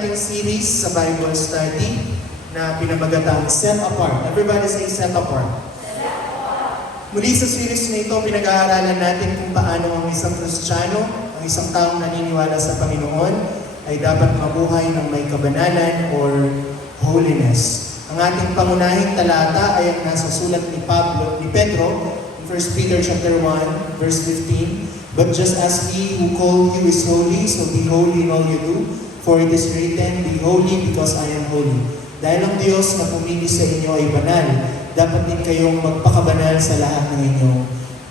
Ating series sa Bible study na pinamagatang Set Apart. Everybody say Set Apart. Muli sa series na ito, pinag-aaralan natin kung paano ang isang Kristiyano, ang isang taong naniniwala sa Panginoon, ay dapat mabuhay ng may kabanalan or holiness. Ang ating pangunahing talata ay ang nasa sulat ni Pedro, in 1 Peter chapter 1, verse 15. But just as He who called you is holy, so be holy in all you do. For it is written, be holy because I am holy. Dahil ang Diyos na pumili sa inyo ay banal, dapat din kayong magpakabanal sa lahat ng inyong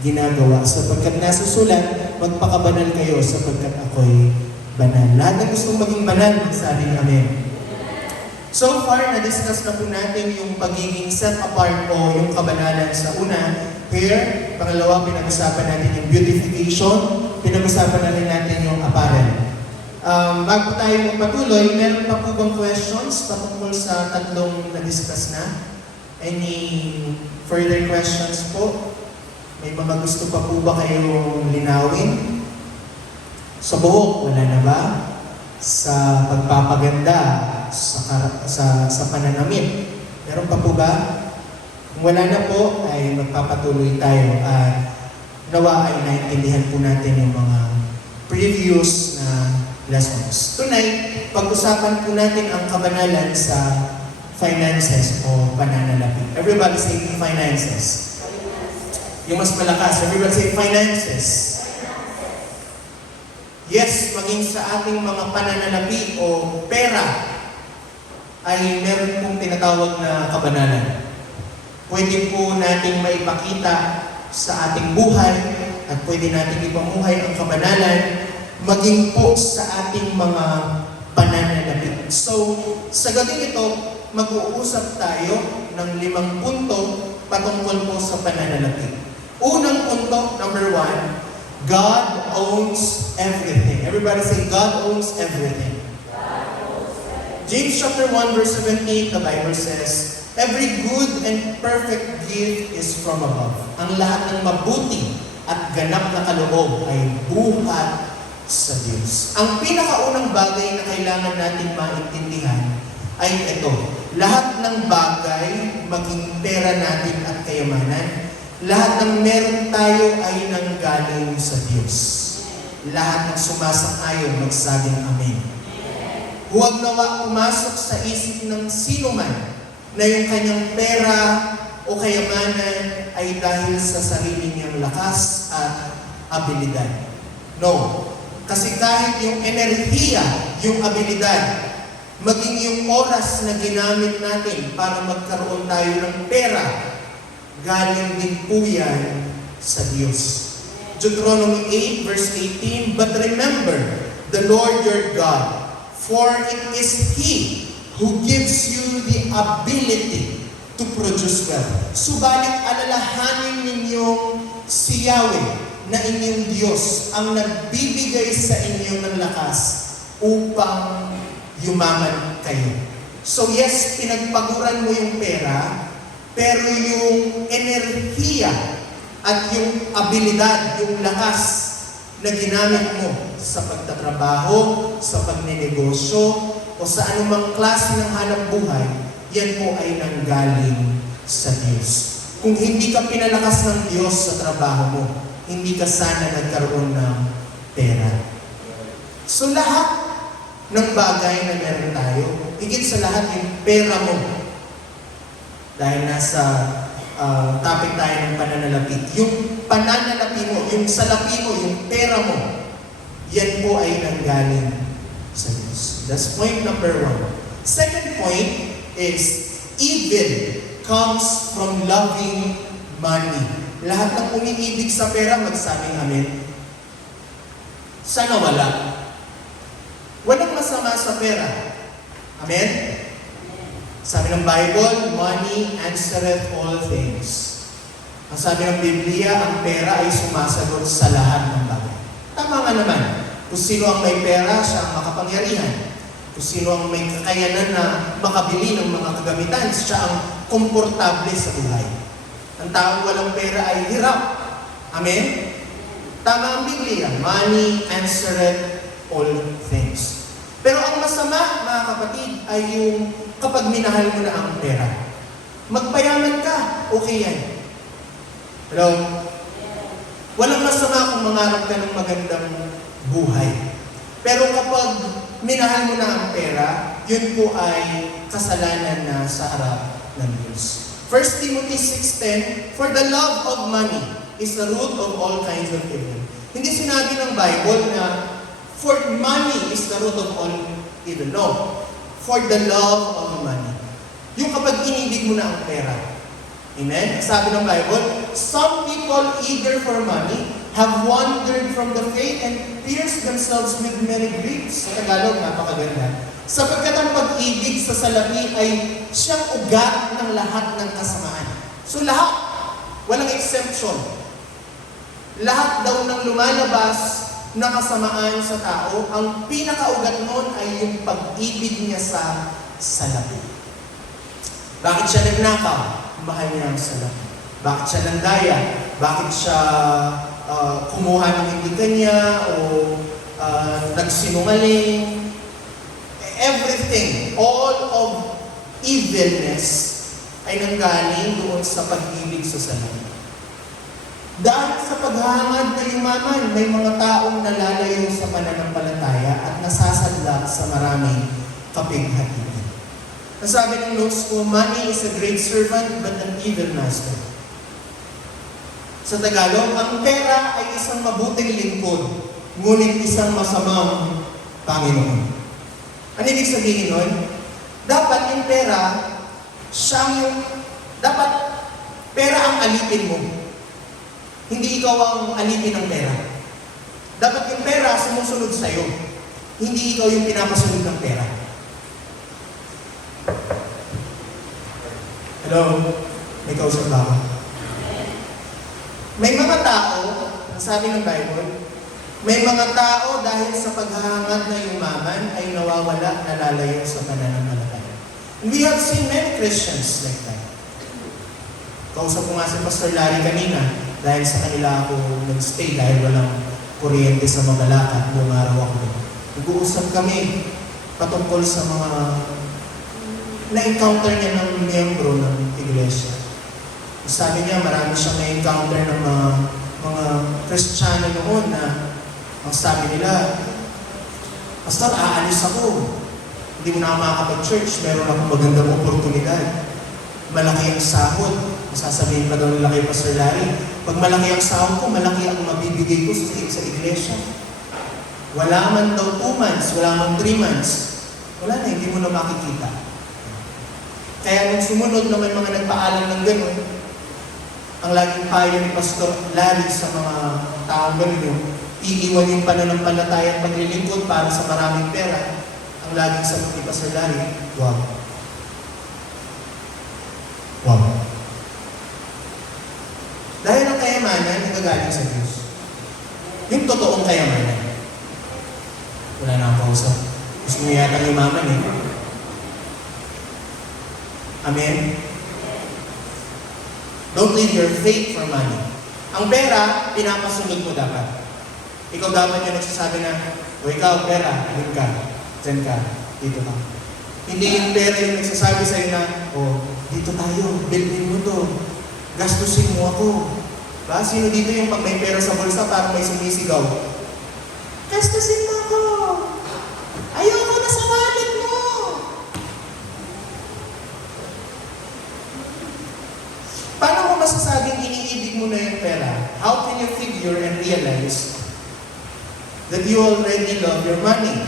ginagawa. Sapagkat nasusulat, magpakabanal kayo sapagkat ako'y banal. Lahat ng gustong maging banal, sabi Amen. So far, na-discuss na po natin yung pagiging set apart o yung kabanalan sa una. Here, pangalawa, pinag-usapan natin yung beautification. Pinag-usapan na rin natin yung apparel. Bago tayo magpatuloy, meron pa po bang questions patungkol sa tatlong na-discuss na? Any further questions po? May mga gusto pa po ba kayong linawin? Sa buhok, wala na ba? Sa pagpapaganda, sa pananamit, meron pa po ba? Kung wala na po, ay magpapatuloy tayo at nawa ay naintindihan po natin yung mga previous na lessons. Tonight, pag-usapan po natin ang kabanalan sa finances o pananalapi. Everybody say finances. Yung mas malakas, everybody say finances. Yes, maging sa ating mga pananalapi o pera ay meron pong tinatawag na kabanalan. Pwede po nating maipakita sa ating buhay at pwede nating ipamuhay ang kabanalan maging po sa ating mga pananalapi. So, sa gabing ito, mag-uusap tayo ng 5 punto patungkol po sa pananalapi. Unang punto, number 1, God owns everything. Everybody say, God owns everything. James chapter 1 verse 17, the Bible says, every good and perfect gift is from above. Ang lahat ng mabuti at ganap na kaloob ay buhat sa Diyos. Ang pinakaunang bagay na kailangan natin maintindihan ay ito. Lahat ng bagay, maging pera natin at kayamanan, lahat ng meron tayo ay nanggaling sa Diyos. Lahat ng sumasang-ayon, magsabing Amen. Huwag nawa pumasok sa isip ng sino man na yung kanyang pera o kayamanan ay dahil sa sarili niyang lakas at abilidad. No. Kasi kahit yung enerhiya, yung abilidad, maging yung oras na ginamit natin para magkaroon tayo ng pera, galing din po yan sa Diyos. Deuteronomy 8 verse 18, but remember the Lord your God, for it is He who gives you the ability to produce wealth. Subalit alalahanin ninyong si Yahweh na inyong Diyos ang nagbibigay sa inyo ng lakas upang yumaman kayo. So yes, pinagpaguran mo yung pera, pero yung enerhiya at yung abilidad, yung lakas na ginamit mo sa pagtatrabaho, sa pagnenegosyo, o sa anumang klase ng hanap buhay, yan po ay nanggaling sa Diyos. Kung hindi ka pinalakas ng Diyos sa trabaho mo, hindi ka sana nagkaroon ng pera. So lahat ng bagay na meron tayo, higit sa lahat yung pera mo. Dahil nasa topic tayo ng pananalapi. Yung pananalapi mo, yung salapi mo, yung pera mo, yan po ay nanggaling sa Diyos. That's point number 1. Second point is, evil comes from loving money. Lahat ng umiibig sa pera, magsabing Amen. Sana wala. Walang masama sa pera. Amen? Sabi ng Bible, money answereth all things. Ang sabi ng Biblia, ang pera ay sumasagot sa lahat ng bagay. Tama nga naman. Kung sino ang may pera, siya ang makapangyarihan. Kung sino ang may kakayanan na makabili ng mga kagamitan, siya ang komportable sa buhay. Ang taong walang pera ay hirap. Amen? Tama ang Biblia. Money answereth all things. Pero ang masama, mga kapatid, ay yung kapag minahal mo na ang pera. Magpayaman ka, okay yan. Hello? Walang masama kung mangarap ka ng magandang buhay. Pero kapag minahal mo na ang pera, yun po ay kasalanan na sa harap ng Diyos. 1 Timothy 6:10, "For the love of money is the root of all kinds of evil." Hindi sinabi ng Bible na for money is the root of all evil. No. For the love of money. Yung kapag inibig mo na ang pera. Amen? Sabi ng Bible, "Some people eager for money have wandered from the faith and pierced themselves with many griefs." Sa Tagalog, napakaganda. Sapagkat ang pag-ibig sa salapi ay siyang ugat ng lahat ng kasamaan. So lahat, walang exemption. Lahat daw ng lumalabas na kasamaan sa tao, ang pinakaugat noon ay yung pag-ibig niya sa salapi. Bakit siya nagnakaw? Mahal niya ang salapi. Bakit siya nandaya? Bakit siya kumuha ng hindi kanya o nagsinungaling? Everything, all of evilness ay nanggaling doon sa pag-ibig sa salapi. Dahil sa paghangad na yumaman, may mga taong nalalayo sa pananampalataya at nasasadlak sa maraming kapighatian. Nasabi ng notes ko, "Money is a great servant but an evil master." Sa Tagalog, ang pera ay isang mabuting lingkod, ngunit isang masamang Panginoon. Ano ibig sabihin nun? Dapat yung pera, dapat pera ang alipin mo. Hindi ikaw ang alipin ng pera. Dapat yung pera sumusunod sa'yo. Hindi ikaw yung pinapasunod ng pera. Hello? May kausap ba ako? May mga tao, sabi ng Bible, may mga tao dahil sa paghahangad na yumaman ay nawawala, nalalayo sa pananampalataya. And we have seen many Christians like that. Kausap ko nga si Pastor Larry kanina, dahil sa kanila ako nag-stay dahil walang kuryente sa Magalakad, buong araw ako doon. Nag-uusap kami patungkol sa mga na-encounter niya ng miyembro ng iglesia. Sabi niya, marami siyang na-encounter ng mga Kristiyano noon na ang sabi nila, "Pastor, aalis ako. Hindi mo na ako makakapag-church. Meron akong magandang oportunidad. Malaki ang sahod." Masasabihin pa daw nila kay Pastor Larry, "Pag malaki ang sahod ko, malaki ang mabibigay ko sa iglesia." Wala man daw 2 months, wala man 3 months. Wala na, hindi mo na makikita. Kaya nung sumunod na may mga nagpaalam ng gano'n, ang laging payo ni Pastor Larry sa mga taong gano'n, iiwan yung pananampalataya at paglilingkod para sa maraming pera. Ang laging sagot ni Pastor Larry, "Wow. Wow." Dahil ang kayamanan, nagagaling sa Diyos. Yung totoong kayamanan. Wala na akong kausap. Gusto mo yata yumaman eh. Amen? Don't leave your faith for money. Ang pera, pinapasunod mo dapat. Ikaw dapat yung nagsasabi na, "O ikaw, pera, dun ka, dyan ka, dito ka." Hindi yung pera yung nagsasabi sa'yo na, "O, dito tayo, bilhin mo to. Gastusin mo ako." Ba? Sino dito yung pag may pera sa bulsa parang may sumisigaw? "Gastusin mo ako. Ayoko na sa wallet mo." Paano mo masasabing iniibig mo na yung pera? How can you figure and realize that you already love your money?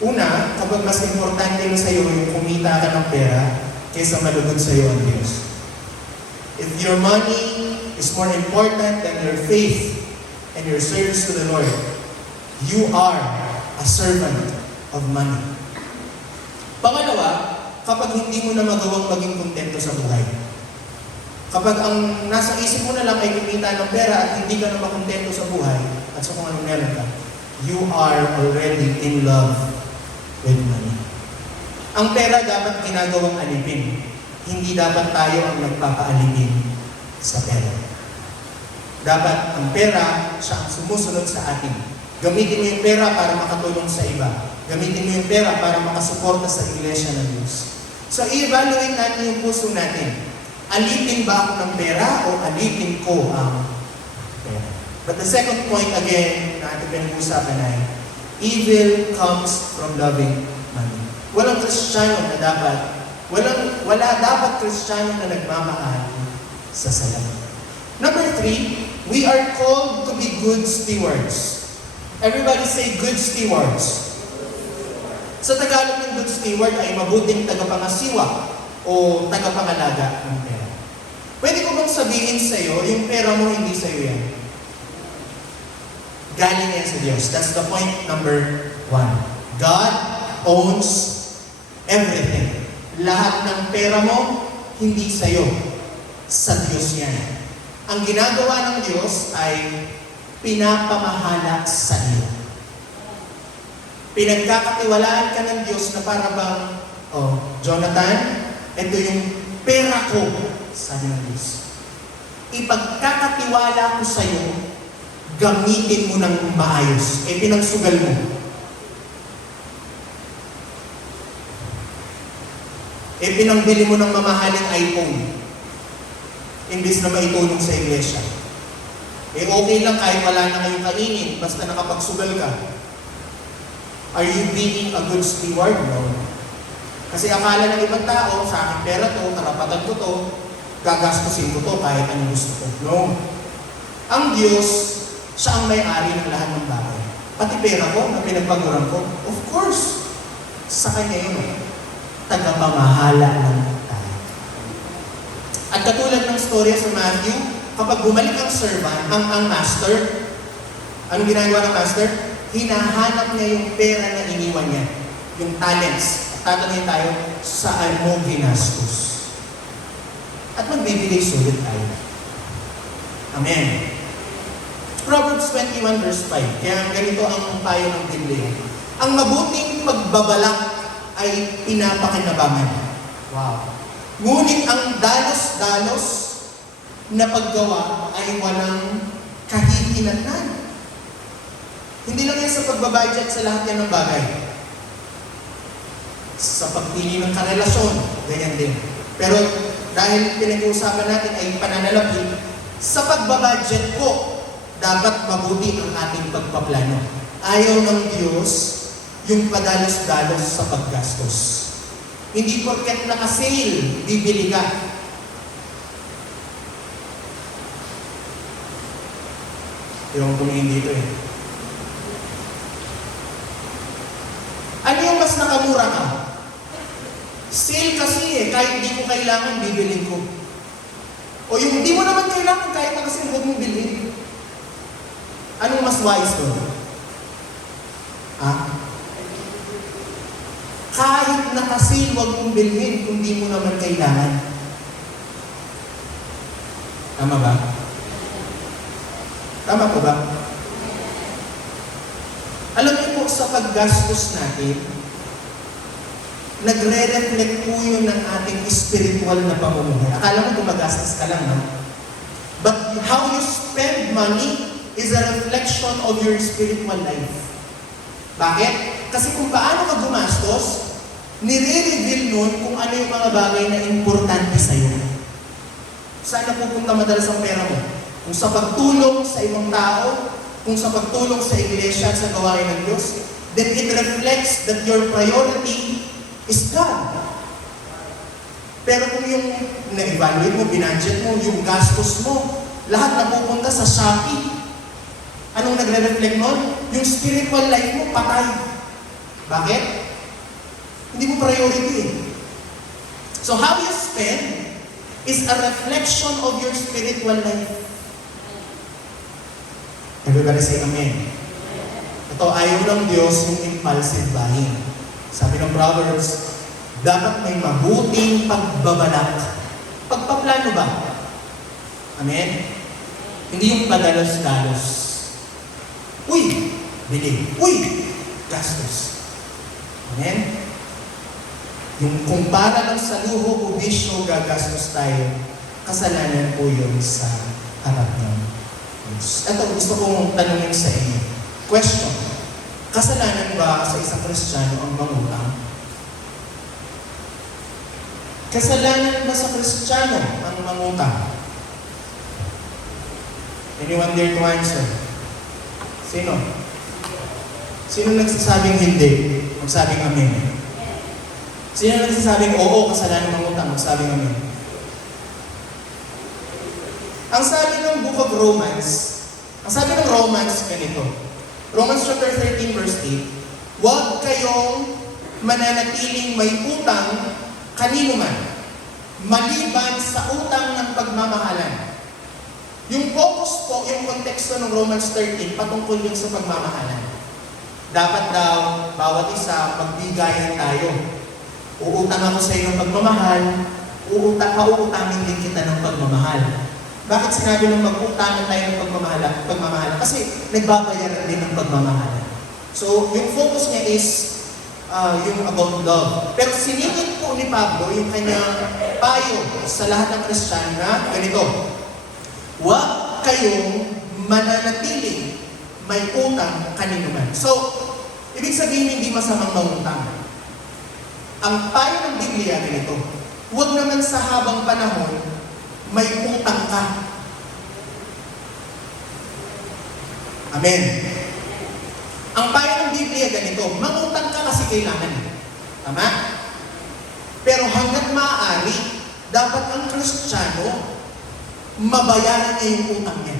Una, kapag mas importante na sa'yo yung kumita ka ng pera kaysa malugod sa'yo ang Diyos. If your money is more important than your faith and your service to the Lord, you are a servant of money. Pangalawa, kapag hindi mo na magawang maging kontento sa buhay. Kapag ang nasa isip mo na lang ay kumita ng pera at hindi ka na makontento sa buhay at sa kung anong meron ka, you are already in love with money. Ang pera dapat ginagawang alipin. Hindi dapat tayo ang nagpapaalipin sa pera. Dapat ang pera siya ang sumusunod sa atin. Gamitin mo yung pera para makatulong sa iba. Gamitin mo yung pera para makasuporta sa iglesia ng Diyos. So, i-evaluate natin yung puso natin. Alipin ba ako ng pera o alipin ko ang pera? But the second point again na ating pinag-uusapan ay, evil comes from loving money. Walang Kristiyano na wala dapat Kristiyano na nagmamahal sa salamin. Number 3, we are called to be good stewards. Everybody say good stewards. Sa Tagalog ng good steward ay mabuting tagapangasiwa o tagapangalaga ng pera. Pwede ko bang sabihin sa iyo, yung pera mo hindi sa iyo yan. Galing yan sa Diyos. That's the point number 1. God owns everything. Lahat ng pera mo, hindi sa iyo. Sa Diyos yan. Ang ginagawa ng Diyos ay pinapamahala sa iyo. Pinagkakatiwalaan ka ng Diyos na para bang, Jonathan, ito yung pera ko, sabi ng Diyos. Ipagkakatiwala ko sa iyo, gamitin mo ng maayos. Pinagsugal mo. Pinangbili mo ng mamahaling iPhone. Imbis na maitulong sa iglesia. Okay lang kahit wala na kayong kainin, basta nakapagsugal ka. Are you being a good steward? No. Kasi akala ng ibang tao, sa akin pera to, karapatan ko to, gagastusin ko to kahit anong gusto ko. No. Ang Diyos, siya ang may-ari ng lahat ng bagay. Pati pera ko, na pinagpaguran ko, of course, sa Kanya yun. Tagapamahala ng tayo. At katulad ng storya sa Matthew, kapag bumalik ang servant, ang master, anong ginagawa ng master? Hinahanap niya yung pera na iniwan niya. Yung talents. At tatanungin tayo, saan mo ginastos? At magbibigay sulit tayo. Amen. Proverbs 21 verse 5. Kaya ganito ang payo ng Biblia. Ang mabuting pagbabalak ay pinapakinabangan. Wow. Ngunit ang dalos-dalos na paggawa ay walang kahihinatnan. Hindi lang yan sa pagbabudget sa lahat yan ng bagay. Sa pagpili ng karelasyon, ganyan din. Pero dahil pinag-uusapan natin ay pananalapi, sa pagbabudget po, dapat mabuti ang ating pagpaplano. Ayaw ng Diyos yung padalos-dalos sa paggastos. Hindi porket naka-sale, bibili ka. Yung tumingin dito Ano yung mas nakamura ka? Sale kasi kahit di ko kailangan, bibilin ko. O yung hindi mo naman kailangan, kahit naka-sale, huwag mo bilhin. Anong mas wise doon? Kahit naka-sale, huwag mong bilhin kung di mo naman kailangan. Tama ba? Tama po ba? Alam niyo po, sa paggastos natin, nagre-reflect po yun ng ating spiritual na pamumuhay. Akala mo gumagastos ka lang, no? But how you spend money is a reflection of your spiritual life. Bakit? Kasi kung paano ka gumastos, nire-reveal nun kung ano yung mga bagay na importante sa'yo. Saan napupunta madalas ang pera mo? Kung sa pagtulong sa ibang tao, kung sa pagtulong sa iglesia, sa gawain ng Diyos, then it reflects that your priority is God. Pero kung yung na-evaluate mo, binudget mo, yung gastos mo, lahat napupunta sa Shopee, anong nagre-reflect nun? Yung spiritual life mo, patay. Bakit? Hindi mo priority So how you spend is a reflection of your spiritual life. Everybody say amen. Ito, ayaw ng Diyos yung impulsive buying. Sabi ng Proverbs, dapat may mabuting pagbabalak. Pagpaplano ba? Amen? Hindi yung padalos-dalos. Uy, bili. Uy, gastos. Amen? Yung kung para lang sa luho o bisyo gagastos tayo, kasalanan po yun sa harap ng Diyos. Ito, gusto kong tanungin sa inyo. Question. Kasalanan ba sa isang Kristiyano ang mangutang? Kasalanan ba sa Kristiyano ang mangutang? Anyone dare to answer? Sino? Sino nagsasabing hindi? Magsabing amen. Sino nagsasabing oo, kasalanan mangutang? Magsabing amen. Ang sabi ng Book of Romans, ang sabi ng Romans ganito, Romans chapter 13 verse 8, huwag kayong mananatiling may utang kanino man, maliban sa utang ng pagmamahalan. Yung focus po, yung konteksto ng Romans 13, patungkol yun sa pagmamahalan. Dapat daw, bawat isa, magbigayan tayo. Uutang ako sa iyo ng pagmamahal, pauutangin din kita ng pagmamahal. Bakit sinabi ng mag-utangan tayo ng pagmamahal? Kasi nagbabayaran din ng pagmamahal. So, yung focus niya is yung about love. Pero sinigit po ni Pablo yung kanyang payo sa lahat ng Kristiyano na ganito, huwag kayong mananatili may utang kanino man. So, ibig sabihin hindi masamang mangutang. Ang payo ng Biblia ganito, huwag naman sa habang panahon may utang ka. Amen. Ang payo ng Biblia ganito, mangutang ka kasi kailangan. Tama? Pero hanggat maaari, dapat ang Kristiyano, mabayaran niya yung utang niya.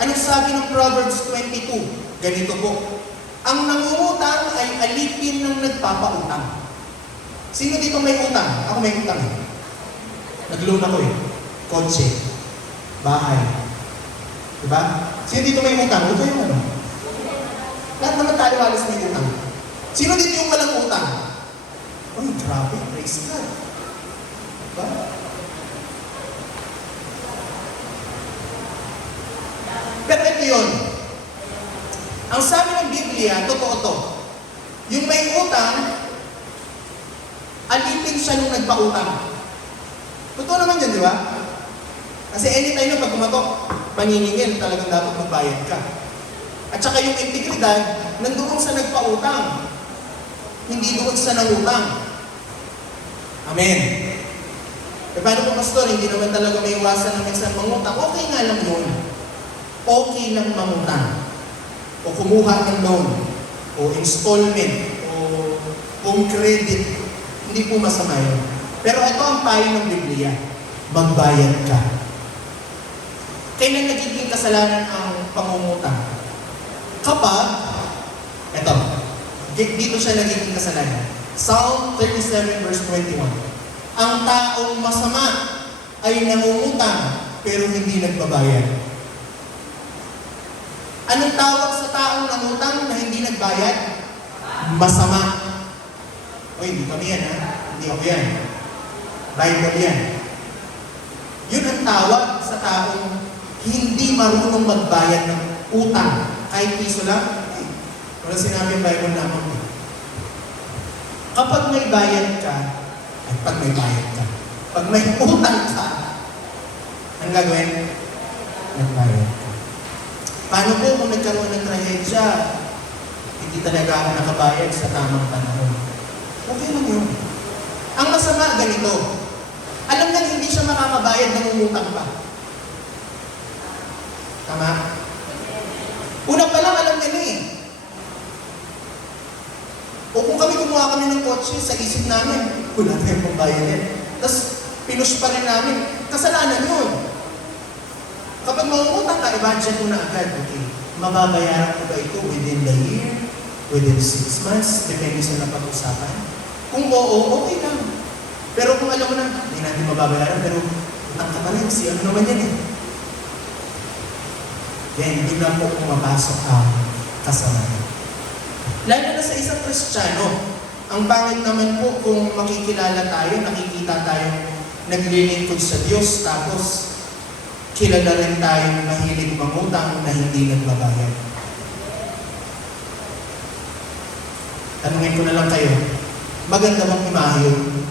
Anong sabi ng Proverbs 22? Ganito po, ang nangungutang ay alipin ng nagpapautang. Sino dito may utang? Ako may utang eh. Nag-loan ako eh. Kotse. Bahay. Diba? Sino dito may utang? Ito yung ano? Lahat naman tayo halos may utang. Sino dito yung walang utang? Uy, grabe. Praise God. Diba? Pero ito yun. Ang sabi ng Biblia, totoo to. Yung may utang, alipin siya nung nagpautang. Totoo naman yan, di ba? Kasi anytime na pag kumatok, maniningil, talagang dapat magbayad ka. At saka yung integridad, nandoon sa nagpautang. Hindi doon sa nangutang. Amen. E paano po, pastor? Hindi naman talaga may iwasan ng minsan mangutang. Okay nga lang yun. Okay lang mangutang. O kumuha ng loan. O installment. O home credit. Hindi po masama yun. Pero ito ang payo ng Biblia. Magbayad ka. Kailan nagiging kasalanan ang pangungutang? Kapag, ito, dito siya nagiging kasalanan. Psalm 37 verse 21. Ang taong masama ay nangungutang pero hindi nagbabayad. Anong tawag sa taong nangutang na hindi nagbayad? Masama. Uy, hindi kami yan ha. Hindi ako yan. Bible yan. Yun ang tawag sa taong hindi marunong magbayad ng utang. Kahit piso lang, wala sinabi yung Bible naman. Kapag may bayad ka, at pag may bayad ka, pag may utang ka, ang gagawin? Nagbayad ka. Paano po kung nagkaroon ng trahedya, hindi talaga ako nakabayad sa tamang panahon? Okay lang yun. Ang masama ganito, alam na hindi siya makakabayad ng umutang pa. Tama? Una pa lang, alam niya na eh. O kung kumuha kami ng kotse, sa isip namin, wala tayong pambayad yan. Tapos, pinush pa rin namin. Kasalanan yun. Kapag mangungutang ka, i-budget mo na agad. Okay, mababayaran ko ba ito within the year? Within 6 months? Depende sa napag-usapan. Kung oo, okay lang. Pero kung alam mo na, hindi natin mababayaran, pero utang ka pa rin, si ano naman yan eh. Yan, hindi na po pumapasok ang kasalanan. Lalo na sa isang Kristiyano, ang pangit naman po kung makikilala tayo, nakikita tayo naglilingkod sa Diyos, tapos kilala rin tayo mahilig mangutang na hindi nagbabayad. Tanungin ko na lang kayo, maganda bang imahe yun?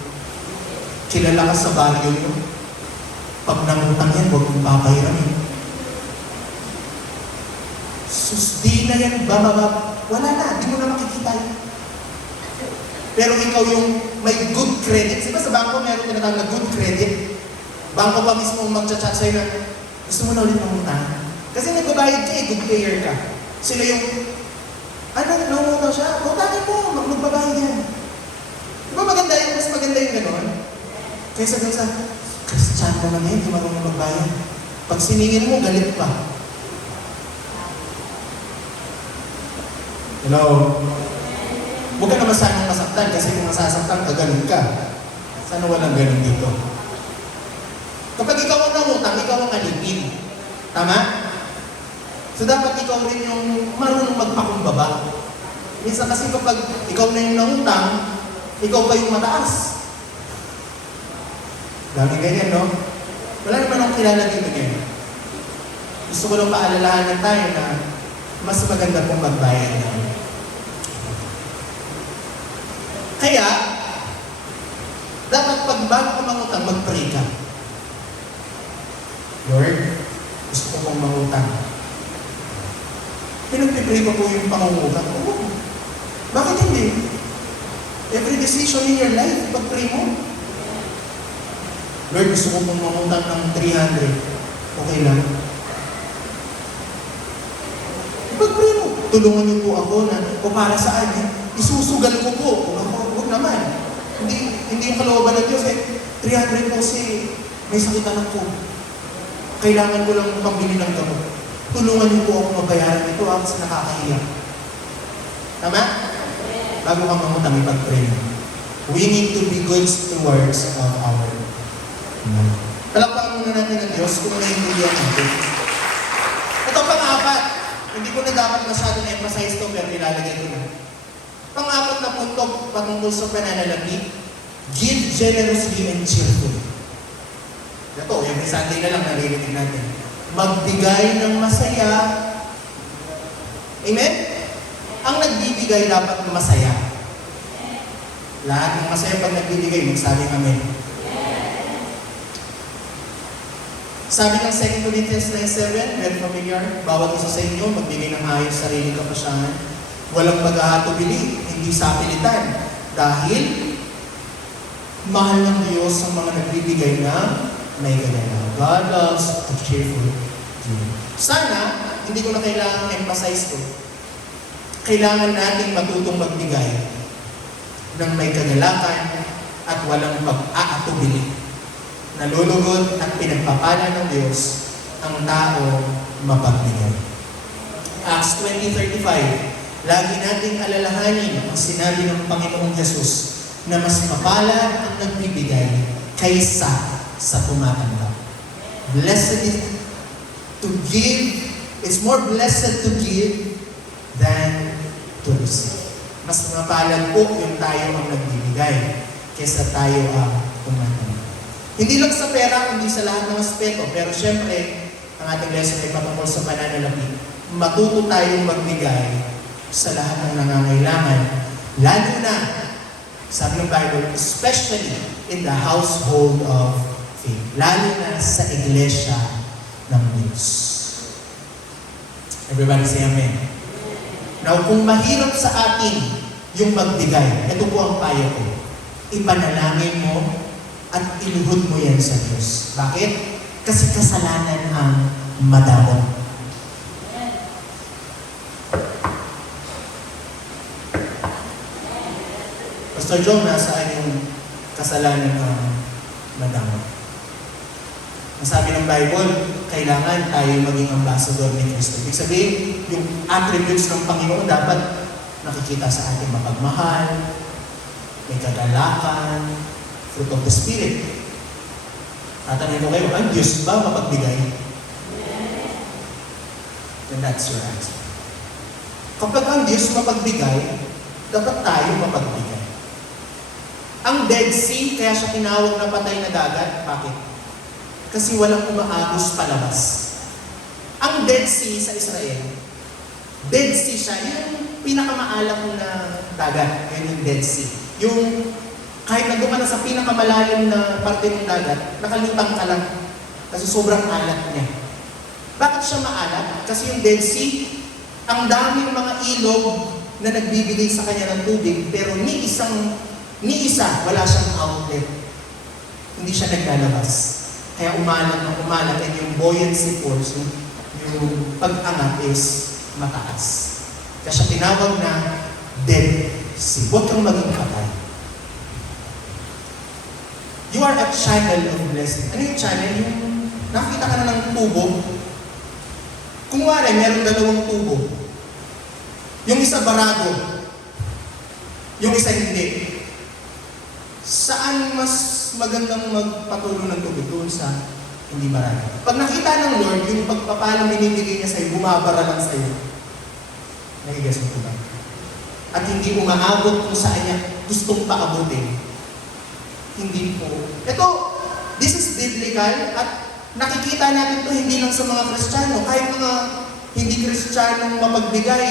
Kilala ka sa baryo nyo? Pag nangutang yan, huwag mong papahiramin. sus, di na yan, bababa. Wala na, di mo na makikita yun. Pero ikaw yung may good credit. Diba sa bangko meron tinatawag na good credit? Bangko pa mismo mag-chat sa'yo na, gusto mo na ulit mangutang? Kasi nagbabayad ka eh, good payer ka. Sila yung, nangungutang siya, utangin mo, magbabayad yan. Diba maganda yun? Mas maganda yung gano'n? Kaysa doon sa, Christian naman eh, di marunong magbayad. Pag siningin mo, galit pa. Hello? Huwag ka naman sanang masaktan kasi kung masasaktan ka, ganun ka. Sana walang ganun dito. Kapag ikaw ang nangutang, ikaw ang alipin. Tama? So dapat ikaw rin yung marunong magpakumbaba. Minsan kasi kapag ikaw na yung nangutang, ikaw pa yung mataas. Lagi ganyan, no? Wala naman akong kilala dito ngayon. Gusto ko lang paalalahanan tayo na mas maganda pong magbayad na. Kaya, dapat pag bago ka mangutang, mag-pray ka. Lord, gusto ko pong mangutang. Pinagpipray pa po yung pangungutang. Oo. Bakit hindi? Every decision in your life, pag-pray mo. Lord, gusto ko pong mangutang ng 300. Okay lang. Pag-pray mo. Tulungan niyo po ako na, o para saan? Isusugal ko po. Huwag naman. Hindi yung kalooban ng Diyos eh. 300 po kasi may sakit anak ko. Kailangan ko lang pambili ng gamot. Tulungan niyo po ako mabayaran ito kasi nakakahiya. Tama? Bago kang mangutang, ipag-pray. We need to be good stewards of our money. Palakpakan muna natin ang Diyos kung naiintindihan natin. Ito pang-apat. Hindi ko na dapat masyadong emphasize ito pero nilalagay ko na. Pang-apat na punto patungkol sa pananalapi, give generously and cheerfully. Ito, yung Sunday na lang naririnig natin. Magbigay ng masaya. Amen? Ang nagbibigay dapat masaya. Lahat ng masaya pag nagbibigay, magsabi amen. Sabi ng 2 Corinthians 9:7, very familiar, bawat isa sa inyo, magbigay ng ayos sa sariling kapasyahan. Walang paghahatubili, hindi sapilitan. Dahil, mahal ng Diyos ang mga nagbibigay ng may ganyan. God loves a cheerful giver. Sana, hindi ko na kailangan emphasize ko. Kailangan nating matutong magbigay ng may kagalakan at walang pag-aatubili. Nalulugod at pinagpapala ng Diyos ang tao mapagbigay. Acts 20:35, lagi nating alalahanin ang sinabi ng Panginoong Yesus na mas mapalad ang nagbibigay kaysa sa tumatanggap. Blessed is to give, it's more blessed to give than to receive. Mas mapalad po yung tayo ang nagbibigay kaysa tayo ang tumatanggap. Hindi lang sa pera, kundi sa lahat ng aspeto. Pero syempre, ang ating lesson ay patungkol sa pananalapi. Matuto tayong magbigay sa lahat ng nangangailangan. Lalo na, sabi ng Bible, especially in the household of faith. Lalo na sa iglesia ng Diyos. Everybody say amen. Now, kung mahirap sa atin yung magbigay, ito po ang payo ko. Ipanalangin mo at iluhod mo yan sa Diyos. Bakit? Kasi kasalanan ang madamot. Pastor John, nasaan yung kasalanan ang madamot? Ang sabi ng Bible, kailangan tayo maging ambassador ni Kristo. Ibig sabihin, yung attributes ng Panginoon dapat nakikita sa ating mapagmahal, may kagalakan, fruit of the Spirit. Tatanungin ko kayo, ang Diyos ba mapagbigay? Then that's your answer. Kapag ang Diyos mapagbigay, dapat tayo mapagbigay. Ang Dead Sea, kaya siya tinawag na patay na dagat. Bakit? Kasi walang umaagos palabas. Ang Dead Sea sa Israel, Dead Sea siya, yung pinakamaalam na dagat. Yan yung Dead Sea. Yung kahit nandun ka na sa pinakamalalim na parte ng dagat, nakalutang ka lang. Kasi sobrang alat niya. Bakit siya maalat? Kasi yung Dead Sea, Ang daming mga ilog na nagbibigay sa kanya ng tubig, pero ni isa, wala siyang outlet. Hindi siya naglalabas. Kaya umalat ng umalat, at yung buoyancy force, yung pag-angat is mataas. Kaya siya tinawag na Dead Sea. Huwag kang maging patay. You are a channel of blessing. Ano yung channel? Yung nakita ka na ng tubo. Kung wala, meron dalawang tubo. Yung isa barado. Yung isa hindi. Saan mas magandang magpatuloy ng tubig? Doon sa hindi barado. Pag nakita ng Lord, yung pagpapalang binibigay niya sa'yo, bumabara lang sa'yo. Nagigas mo ba? At hindi umaabot kung saan niya gustong paabutin. Hindi po. Ito, this is biblical at nakikita natin ito hindi lang sa mga Kristiyano. Kahit mga hindi Kristiyanong mapagbigay,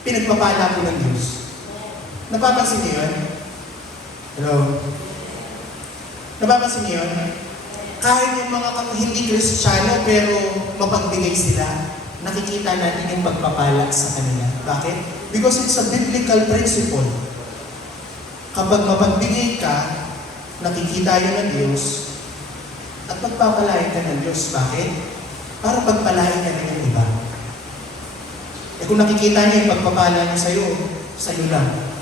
pinagpapala po ng Diyos. Napapansin niyo yun? Hello? Napapansin niyo yun? Kahit yung mga hindi Kristiyano pero mapagbigay sila, nakikita natin yung pagpapala sa kanila. Bakit? Because it's a biblical principle. Kapag mapagbigay ka, nakikita yun ng Diyos, at pagpapalain ka ng Diyos. Bakit? Para pagpalain ka ng iba. Eh kung nakikita niya yung pagpapala niya sa'yo lang.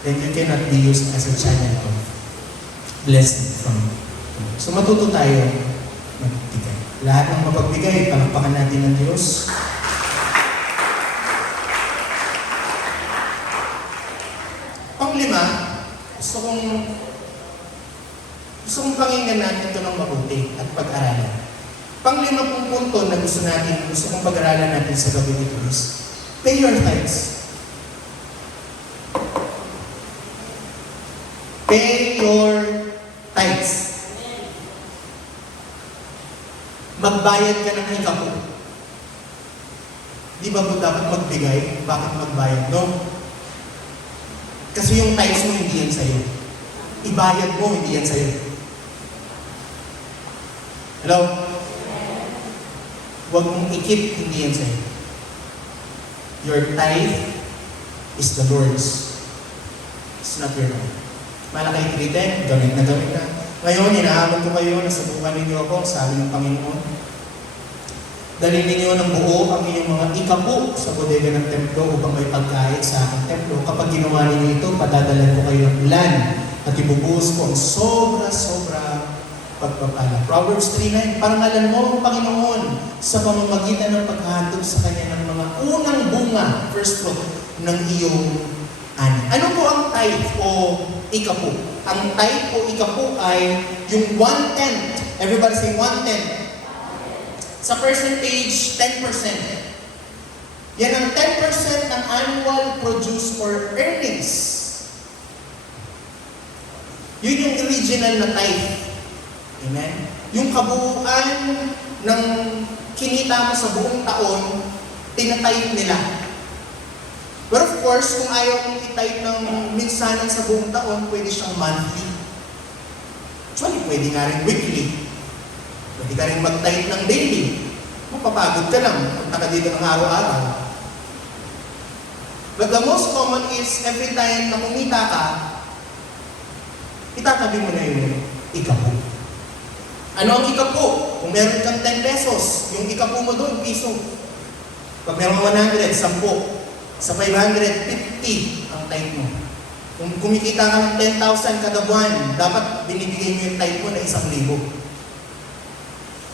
Then you cannot be used as a channel of blessing from God. So matuto tayo magbigay. Lahat ng mapagbigay, palakpakan natin ng Diyos. Panglima, gusto kong pakinggan natin ito ng mabuti at pag-aralan. Panglima pong punto na gusto kong pag-aralan natin sa gabi nito is, pay your tithes. Pay your tithes. Magbayad ka ng hikapo. Di ba po dapat magbigay? Bakit magbayad? No? Kasi yung tithes mo, hindi yan sa'yo. Ibayad mo, hindi yan sa'yo. Hello? Huwag mong ikip, hindi yan sa'yo. Your tithe is the Lord's. It's not your own. Malaki 3:10, gawin na. Ngayon, hinahamon ko kayo, nasubukan ninyo ako, sabi ng Panginoon. Dalhin ninyo ng buo ang inyong mga ikapo sa bodega ng templo upang may pagkain sa aking templo. Kapag ginawa ninyo ito, padadalan ko kayo ng ulan at ibubuhos ko ang sobra-sobra pagpapala. Proverbs 3:9, parangalan mo ang Panginoon sa pamamagitan ng paghandog sa Kanya ng mga unang bunga, first fruit, ng iyong ani. Ano po ang tithe o ikapo? Ang tithe o ikapo ay yung 1/10. Everybody say 1/10. Sa percentage, 10%. Yan ang 10% ng annual produce or earnings. Yun yung original na tithe. Amen? Yung kabuuan ng kinita mo sa buong taon, tinatithe nila. But of course, kung ayaw mong itithe ng minsanan sa buong taon, pwede siyang monthly. Actually, pwede nga rin weekly. Pwede ka rin mag-tithe ng daily. Mapapagod ka lang, punta ka dito ng araw-araw. But the most common is, every time na kumita ka, itatabi mo na yung ikapo. Ano ang ikapo? Kung meron kang 10 pesos, yung ikapo mo doon, piso. Pag meron kang 100, 10. Sa 550 ang tithe mo. Kung kumikita ka ng 10,000 kada buwan, dapat binibigay mo yung tithe mo na 1,000.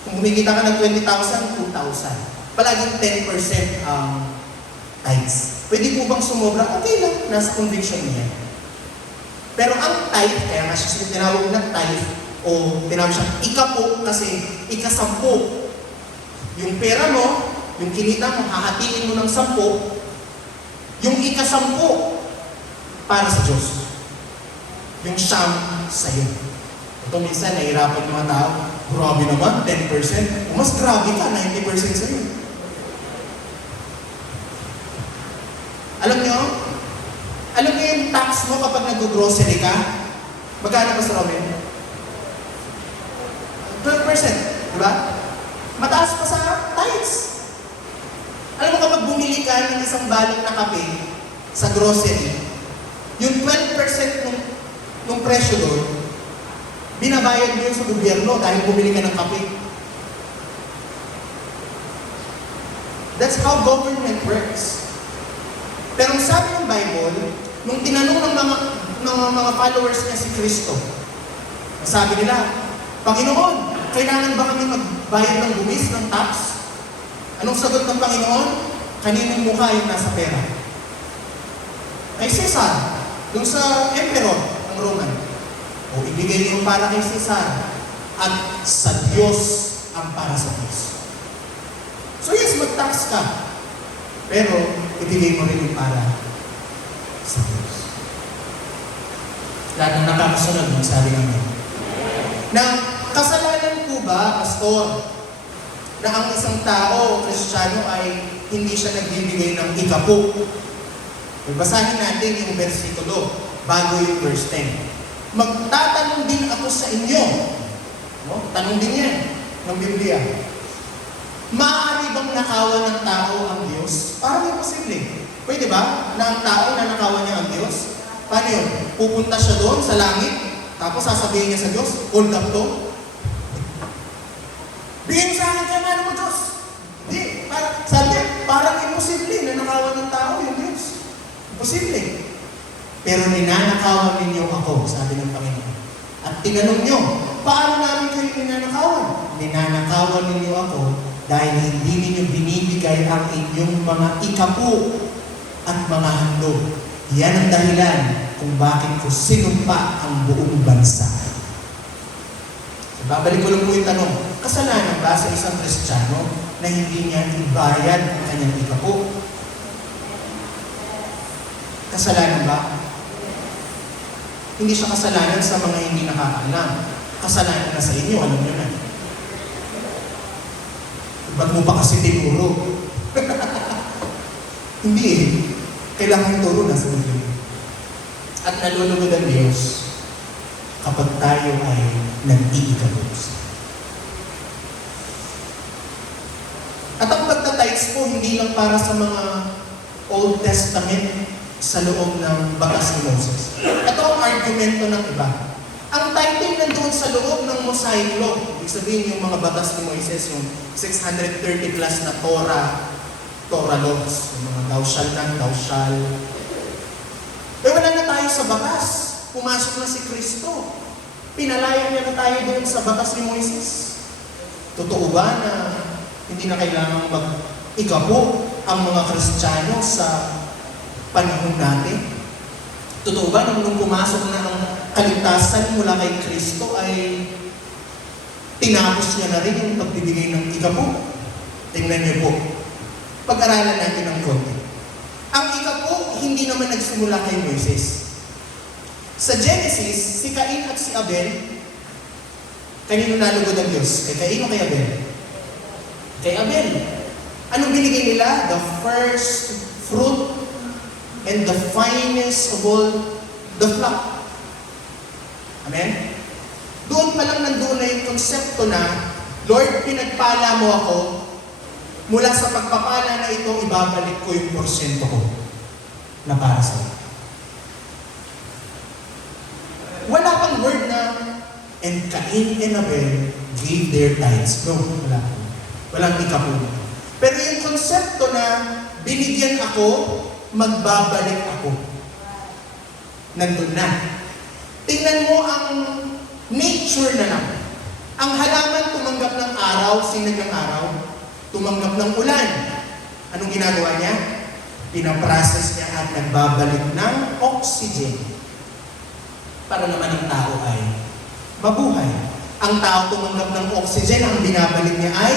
Kung kumikita ka ng 20,000, 2,000. Palaging 10% ang tithes. Pwede po bang sumobra? Okay lang, nasa conviction niya. Pero ang tithe, kaya nga siya tinawag na tithe, o tinawag siya ikapo kasi ikasampu. Yung pera mo, yung kinita mo, hahatiin mo ng 10, yung ikasampu para sa Diyos. Yung siyam sa'yo. Ito minsan, nahirapan yung mga tao. Grabe naman, 10%. Mas grabe ka, 90% sa'yo. Alam niyo yung tax mo kapag nag-grocery ka? Magkano ba sa Robin? 12%, di ba? Mataas pa bumili ka ng isang balot na kape sa grocery, yung 12% nung presyo doon, binabayad mo yun sa gobyerno dahil bumili ka ng kape. That's how government works. Pero ang sabi ng Bible, nung tinanong ng mga followers niya si Kristo, sabi nila, Panginoon, kailangan ba kami magbayad ng buwis, ng tax? Anong sagot ng Panginoon? Kaninong mukha yung nasa pera? Kay Caesar, dun sa emperor ng Roman. O ibigay niyo para kay Caesar at sa Diyos ang para sa Diyos. So yes, mag-tax ka. Pero ibigay mo rin yung para sa Diyos. Lahat ng nakakasunod, magsabi namin. Na kasalanan po ba, Pastor, na ang isang tao o Kristiyano ay hindi siya nagbibigay ng ikapo? Basahin natin yung versikulo bago yung verse 10. Magtatanong din ako sa inyo. No? Tanong din yan ng Biblia. Maaari bang nakawan ng tao ang Diyos? Parang imposible. Pwede ba na ang tao na nakawan niya ang Diyos? Paano yun? Pupunta siya doon sa langit, tapos sasabihin niya sa Diyos, hold up to. Bigyan sa akin kaya mo, Diyos. Hindi. Sabi niya, parang imposible na nakawan ng tao yung Diyos. Imposible. Pero ninanakawan ninyo ako, sabi ng Panginoon. At tinanong niyo, paano namin kayo ninanakawan? Ninanakawan ninyo ako dahil hindi ninyo binibigay ang inyong mga ikapu at mga handog. Yan ang dahilan kung bakit ko sinumpa ang buong bansa. So, babalik ko lang po yung tanong, kasalanan ba sa isang Kristiyano na hindi niya ibayad ang kanyang ikapu? Kasalanan ba? Hindi siya kasalanan sa mga hindi nakakaalam. Kasalanan na sa inyo, alam niyo na. Ba't mo pa kasi tinuro? Hindi eh. Kailangan turo na sa Biblia. At nalulugod ang Diyos kapag tayo ay nag-iikabos. At ang pagtatites po, hindi lang para sa mga Old Testament sa loob ng batas ni Moses. Ito ang argumento ng iba. Ang tithing nandoon sa loob ng Mosaic Law. Ibig sabihin yung mga batas ni Moises, yung 630 plus na Torah laws. Yung mga thou shall not, thou shall. Eh wala na tayo sa batas. Pumasok na si Kristo. Pinalayan niya na tayo doon sa batas ni Moises. Totoo ba na hindi na kailangang mag-igapo ang mga Kristiyano sa panahon natin? Totoo ba nung pumasok na ang kaligtasan mula kay Kristo ay tinapos niya na rin yung pagbibigay ng ikapo? Tingnan niyo po. Pag-aralan natin ng konti. Ang ikapo, hindi naman nagsimula kay Moises. Sa Genesis, si Cain at si Abel, kanino nalugod ang Diyos? Kay Cain o kay Abel? Kay Abel. Anong binigay nila? The first fruit and the finest of all the flock. Amen? Doon pa lang nandoon na yung konsepto na, Lord, pinagpala mo ako, mula sa pagpapala na ito, ibabalik ko yung porsyento ko na para sa iyo. Wala pang word na, and Cain and Abel gave their tithes. No, wala. Walang ikapo. Pero yung konsepto na, binigyan ako, magbabalik ako. Nandun na. Tingnan mo ang nature na lang. Ang halaman tumanggap ng araw, sinag ng araw, tumanggap ng ulan. Anong ginagawa niya? Pinaprocess niya at nagbabalik ng oxygen. Para naman ang tao ay mabuhay. Ang tao tumanggap ng oxygen, ang binabalik niya ay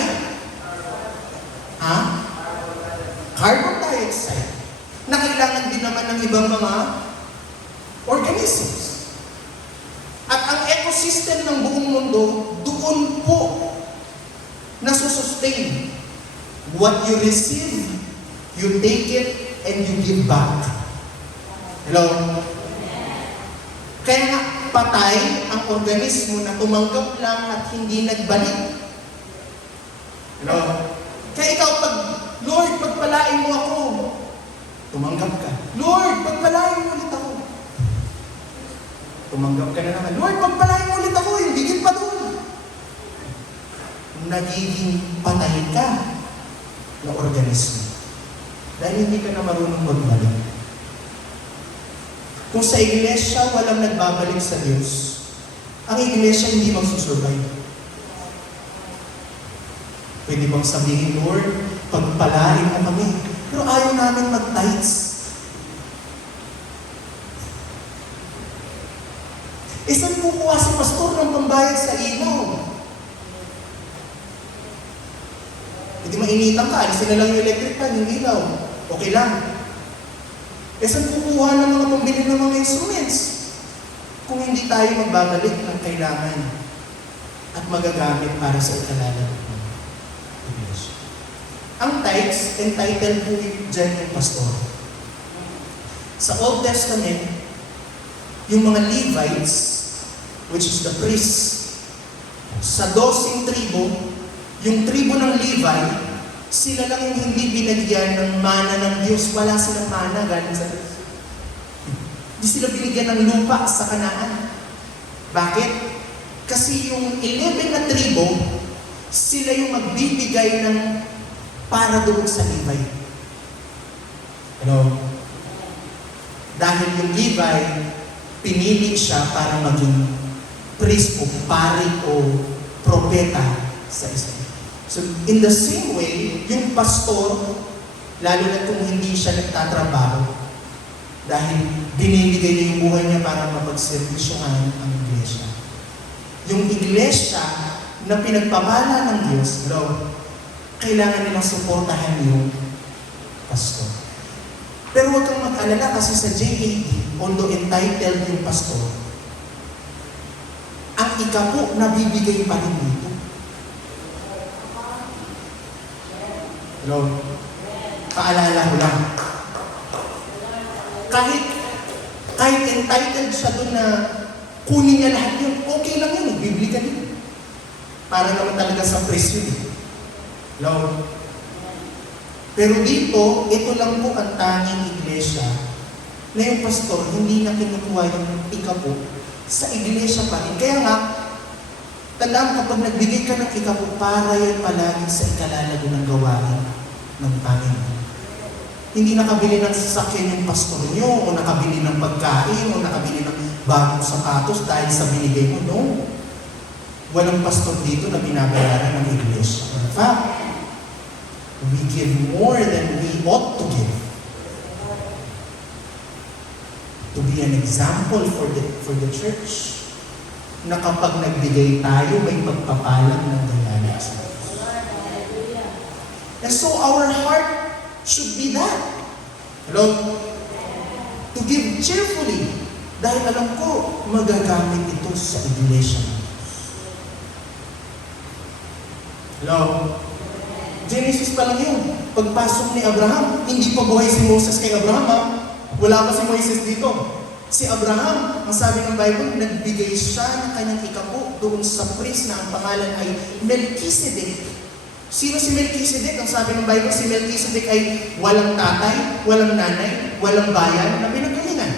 carbon dioxide. Na kailangan din naman ng ibang mga organisms. At ang ecosystem ng buong mundo, doon po nasusustain. What you receive, you take it, and you give back. Hello? Kaya nga, patay ang organismo na tumanggap lang at hindi nagbalik. Hello? Kaya ikaw, pag Lord, pagpalain mo ako. Tumanggap ka. Lord, pagpalain mo ulit ako. Tumanggap ka na naman. Lord, pagpalain mo ulit ako. Yung higit pa doon. Nagiging patay ka na organismo. Dahil hindi ka na marunong magbalik. Kung sa iglesia walang nagbabalik sa Diyos, ang iglesia hindi magsusurvive. Pwede bang sabihin, Lord, pagpalain mo kami. Pero ayaw namin mag-tithes. Saan kukuha si pastor ng pambayad sa ilaw? Hindi mainitan ka, alisin na lang yung electric fan, yung ilaw. Okay lang. Saan kukuha ng mga pambili ng mga instruments? Kung hindi tayo magbabalik ng kailangan at magagamit para sa ikalalang iglesia. Ang tithes, entitled po dyan yung pastor. Sa Old Testament, yung mga Levites, which is the priests, sa 12 tribo, yung tribo ng Levi, sila lang yung hindi binigyan ng mana ng Diyos. Wala silang mana galing sa Diyos. Hindi sila binigyan ng lupa sa Kanaan. Bakit? Kasi yung 11 na tribo, sila yung magbibigay ng para doon sa Levi. Hello? Dahil yung Levi, pinili siya para maging priest o pari o propeta sa Israel. So, in the same way, yung pastor, lalo na kung hindi siya nagtatrabaho, dahil binibigay niya yung buhay niya para mapagservisyohan ang iglesia. Yung iglesia na pinagpamala ng Diyos, Lord, kailangan nilang suportahan yung pastor. Pero huwag kang mag-alala kasi sa JAD, although entitled yung pastor, ang ikapo nabibigay pa rin dito. Hello? Paalala ko lang. Kahit entitled siya doon na kunin niya lahat yun, okay lang yun, biblical yun. Para naman talaga sa presyo eh. Hello? Pero dito, ito lang po ang tanging iglesia na yung pastor hindi na kinukuha yung ikapo sa iglesia pa rin. Kaya nga, tandaan kapag nagbigay ka ng ikapo, para yan palagi sa ikalalago ng gawain ng Panginoon. Hindi nakabili ng sasakyan yung pastor nyo, o nakabili ng pagkain, o nakabili ng bagong sapatos dahil sa binigay mo. No. Walang pastor dito na binabayaran ng iglesia. In fact, we give more than we ought to give. To be an example for the church. Na kapag nagbigay tayo, may pagpapalang ng dayana sa Diyos. And so our heart should be that. Hello? To give cheerfully. Dahil alam ko, magagamit ito sa iglesia. Hello? Genesis pa lang yun. Pagpasok ni Abraham, hindi pa buhay si Moses kay Abraham. Ha? Wala pa si Moises dito. Si Abraham, ang sabi ng Bible, nagbigay siya ng kanyang ikapo doon sa priest na ang pangalan ay Melchizedek. Sino si Melchizedek? Ang sabi ng Bible, si Melchizedek ay walang tatay, walang nanay, walang bayan na pinaggalingan.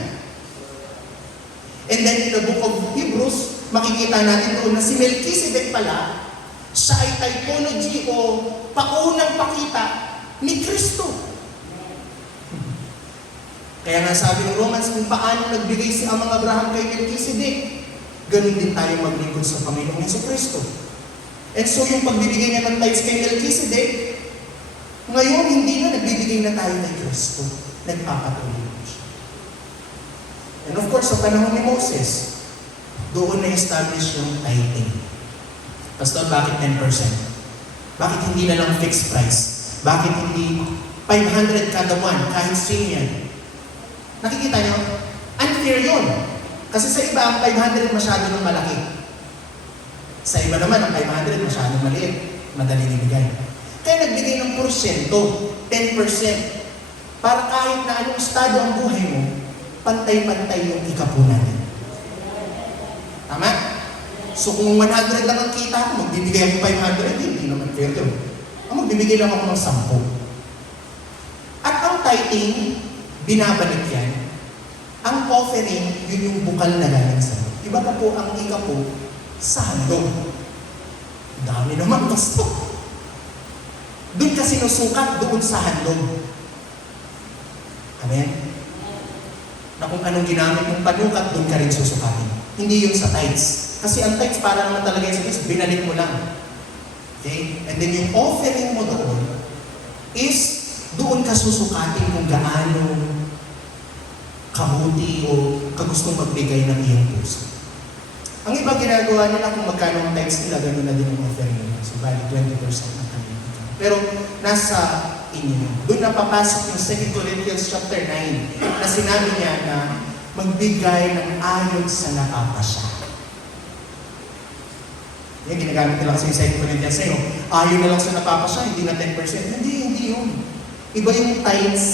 And then in the book of Hebrews, makikita natin doon na si Melchizedek pala, siya ay typology o paunang pakita ni Kristo. Kaya nga sabi ng Romans, kung paano nagbigay si Amang Abraham kay Melchizedek, ganun din tayo maglingkod sa Panginoong Jesucristo. And so yung pagbibigay niya ng tithes kay Melchizedek, ngayon hindi na nagbibigay na tayo kay Kristo. Nagpapatuloy siya. And of course, sa panahon ni Moses, doon na-establish yung tithing. Pastor, bakit 10%? Bakit hindi na lang fixed price? Bakit hindi 500 kada buwan, kahit senior? Nakikita nyo? Unfair yun. Kasi sa iba, ang 500 masyado ng malaki. Sa iba naman, ang 500 masyado maliit. Madali ibigay. Kaya nagbigay ng porsyento, 10%. Para kahit na anong estado ang buhay mo, pantay-pantay yung ikapo natin. Tama? So kung 100 lang ang kita ko, magbibigay ako 500, hindi naman fair yun. Magbibigay lang ako ng 10. tithing, binabalik yan. Ang offering, yun yung bukal na galing sa Lord. Iba pa po ang ikapo sa handog. Dami naman gusto. Doon ka sinusukat, doon sa handog. Amen? Na kung anong ginamit mong panukat, doon ka rin susukatin. Hindi yun sa tithes. Kasi ang tithes, para naman talaga yun sa tithes, binalik mo lang. Okay? And then yung offering mo doon is doon ka susukatin kung gaano kabuti o kagustong magbigay ng iyong puso. Ang iba ginagawa nila kung magkano ang tithes nila, gano'n na din ang offering nila. So, bali 20% ng kanilang. Pero nasa inyo. Doon napapasok yung 2 Corinthians chapter 9 na sinabi niya na magbigay ng ayon sa napapasya. Yan, ginagamit nila kasi yung 2 Corinthians sa'yo. Ayon na lang sa napapasya, hindi na 10%. Hindi yun. Iba yung tithes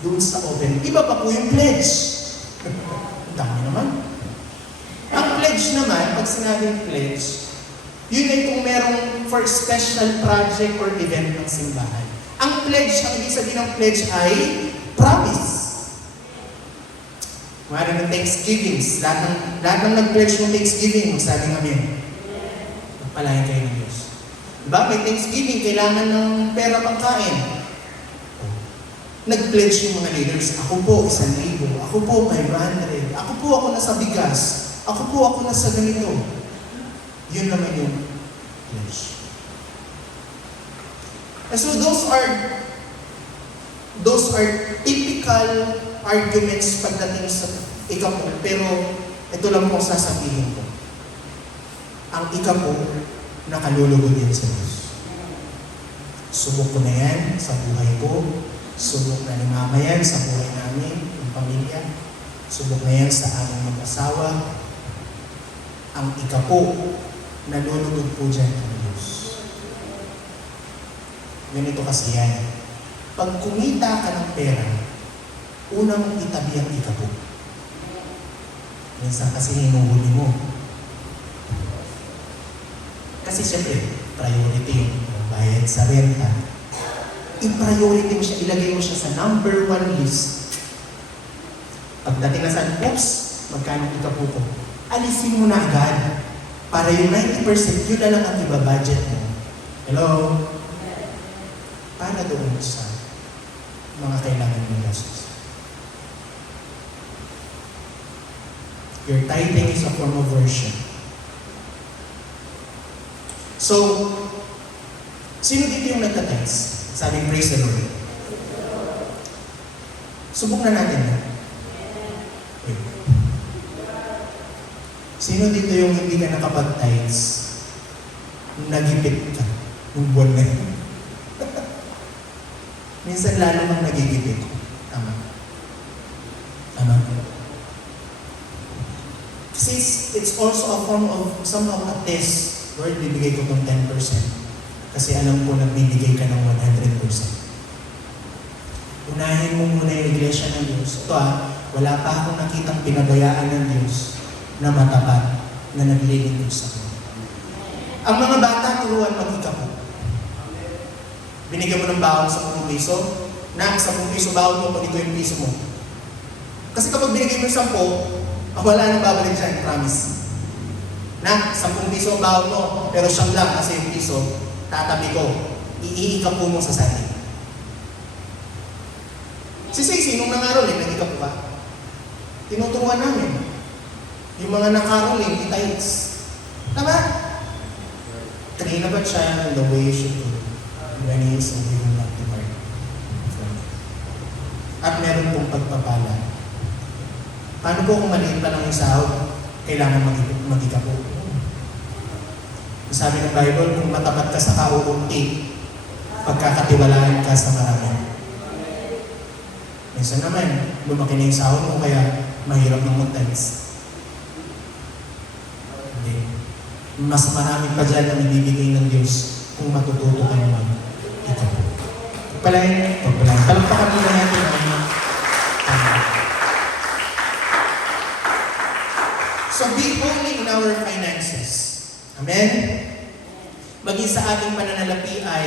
doon sa offering. Iba pa po yung pledge. Ang dami naman. Ang pledge naman, pag sinabing pledge, yun ay kung merong for special project or event ng simbahan. Ang pledge, ang ibig sabihin ng pledge ay promise. Kumari ng Thanksgivings, lahat ng nag-pledge ng Thanksgiving, sabi namin, magpalayan kayo ng Diyos. Diba? May Thanksgiving, kailangan ng pera pangkain. Nag-pledge yung mga leaders, ako po 1,000, ako po 500, ako po ako nasa bigas, ako po ako nasa ganito. Yun naman yung pledge. And so those are typical arguments pagdating sa ikapo. Pero ito lang po sasabihin ko. Ang ikapo, nakalulugod yan sa Diyos. Subok ko na yan sa buhay ko. Subok na ni Mama yan sa buhay namin, yung pamilya. Subok na yan sa aming mag-asawa. Ang ikapo, nalulugod po dyan ang Diyos. Ganito kasi yan. Pag kumita ka ng pera, una mong itabi ang ikapo. Minsan kasi hinuhuli mo. Kasi syempre, priority yung bayad sa renta. I-priority mo siya, ilagay mo siya sa number 1 list. Pagdating na sa oops, magkano ikapo ko? Alisin mo na agad. Para yung 90%, yun na lang ang iba-budget mo. Hello? Para doon sa mga kailangan mong gastos. Your tithing is a form of worship. So, sino dito yung nagtatites? Sabi, praise the Lord. Subok na natin. Wait. Sino dito yung hindi ka nakapag-tites? Nagipit ka yung buwan na yun. Minsan lalo mang nagigipit. Tama. Tama. Kasi it's also a form of somehow a test. Lord, bibigay ko itong 10%. Kasi alam ko na bibigay ka ng 100%. Unahin mo muna yung iglesia ng Diyos. Ito wala pa akong nakitang pinabayaan ng Diyos na matapat na naglilingkod sa kanya. Ang mga bata, turuan mag-ikapo. Binigyan mo ng bawang sa 10 piso, na sa 10 piso bawang mo, pag ito yung piso mo. Kasi kapag binigay mo yung 10, wala nang babalik dyan, promise. Na, 10 piso ang bawang mo, pero siyang lang kasi yung piso, tatabi ko, iikapo mo sa sali. Si Sisi, nung nangaroling, nag-ikapo ka. Tinuturuan namin. Yung mga nakaroling, itaits. Tama? Train na ba siya in the way you should do? When he is in the not depart. At meron pong pagpapala. Paano po kung maliit pa lang yung sahod, kailangan mag-ikapo? Sabi ng Bible, kung matapat ka sa kauunti, pagkakatiwalaan ka sa marami. Minsan naman, lumaki na yung sahod mo, kaya mahirap ng mag-times. Hindi. Mas marami pa dyan ang ibibigay ng Diyos kung matututo ka naman. Ito. Pagpalain. Palagpakan muna natin ang so be holy in our finances. Amen? Maging sa ating pananalapi ay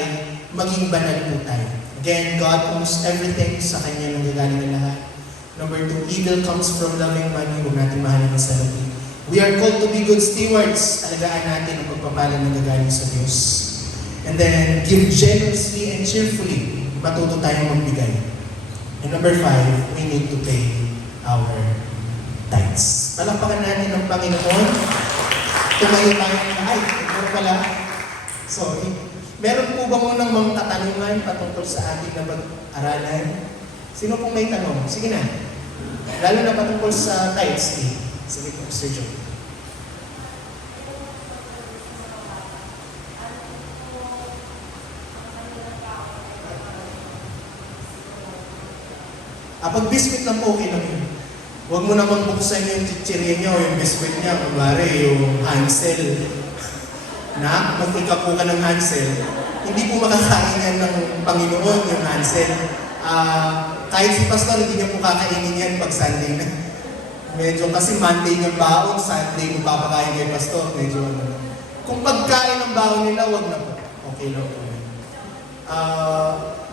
maging banal po tayo. Again, God owns everything. Sa Kanya nanggagaling ang lahat. Number 2, evil comes from loving money. Huwag natin mahalin ang salapi. We are called to be good stewards. Alagaan natin ang pagpapalang nanggagaling sa Diyos. And then, give generously and cheerfully. Matuto tayong magbigay. And number 5, we need to pay our tithes. Palakpakan natin ang Panginoon. Tumayo tayo. Ay, ito pala. Sorry. Meron po ba munang mga katanungan patungkol sa ating na pag-aralan? Sino pong may tanong? Sige na. Lalo na patungkol sa tithes. Sige po, Mr. Joe. Pag biscuit lang po, okay lang yun. Huwag mo namang buksan yung chichirya niya o yung biscuit niya. Kumari, yung Hansel. Na, mag-ikapo ka ng Hansel, hindi po makakain yan ng Panginoon, yung Hansel. Kahit si Pastor, hindi niya po kakainin yan pag Sunday na. Medyo kasi Monday ng baon, Sunday mo papakain kay Pastor. Medyo ano. Kung pagkain ng baon nila, wag na po. Okay lang po.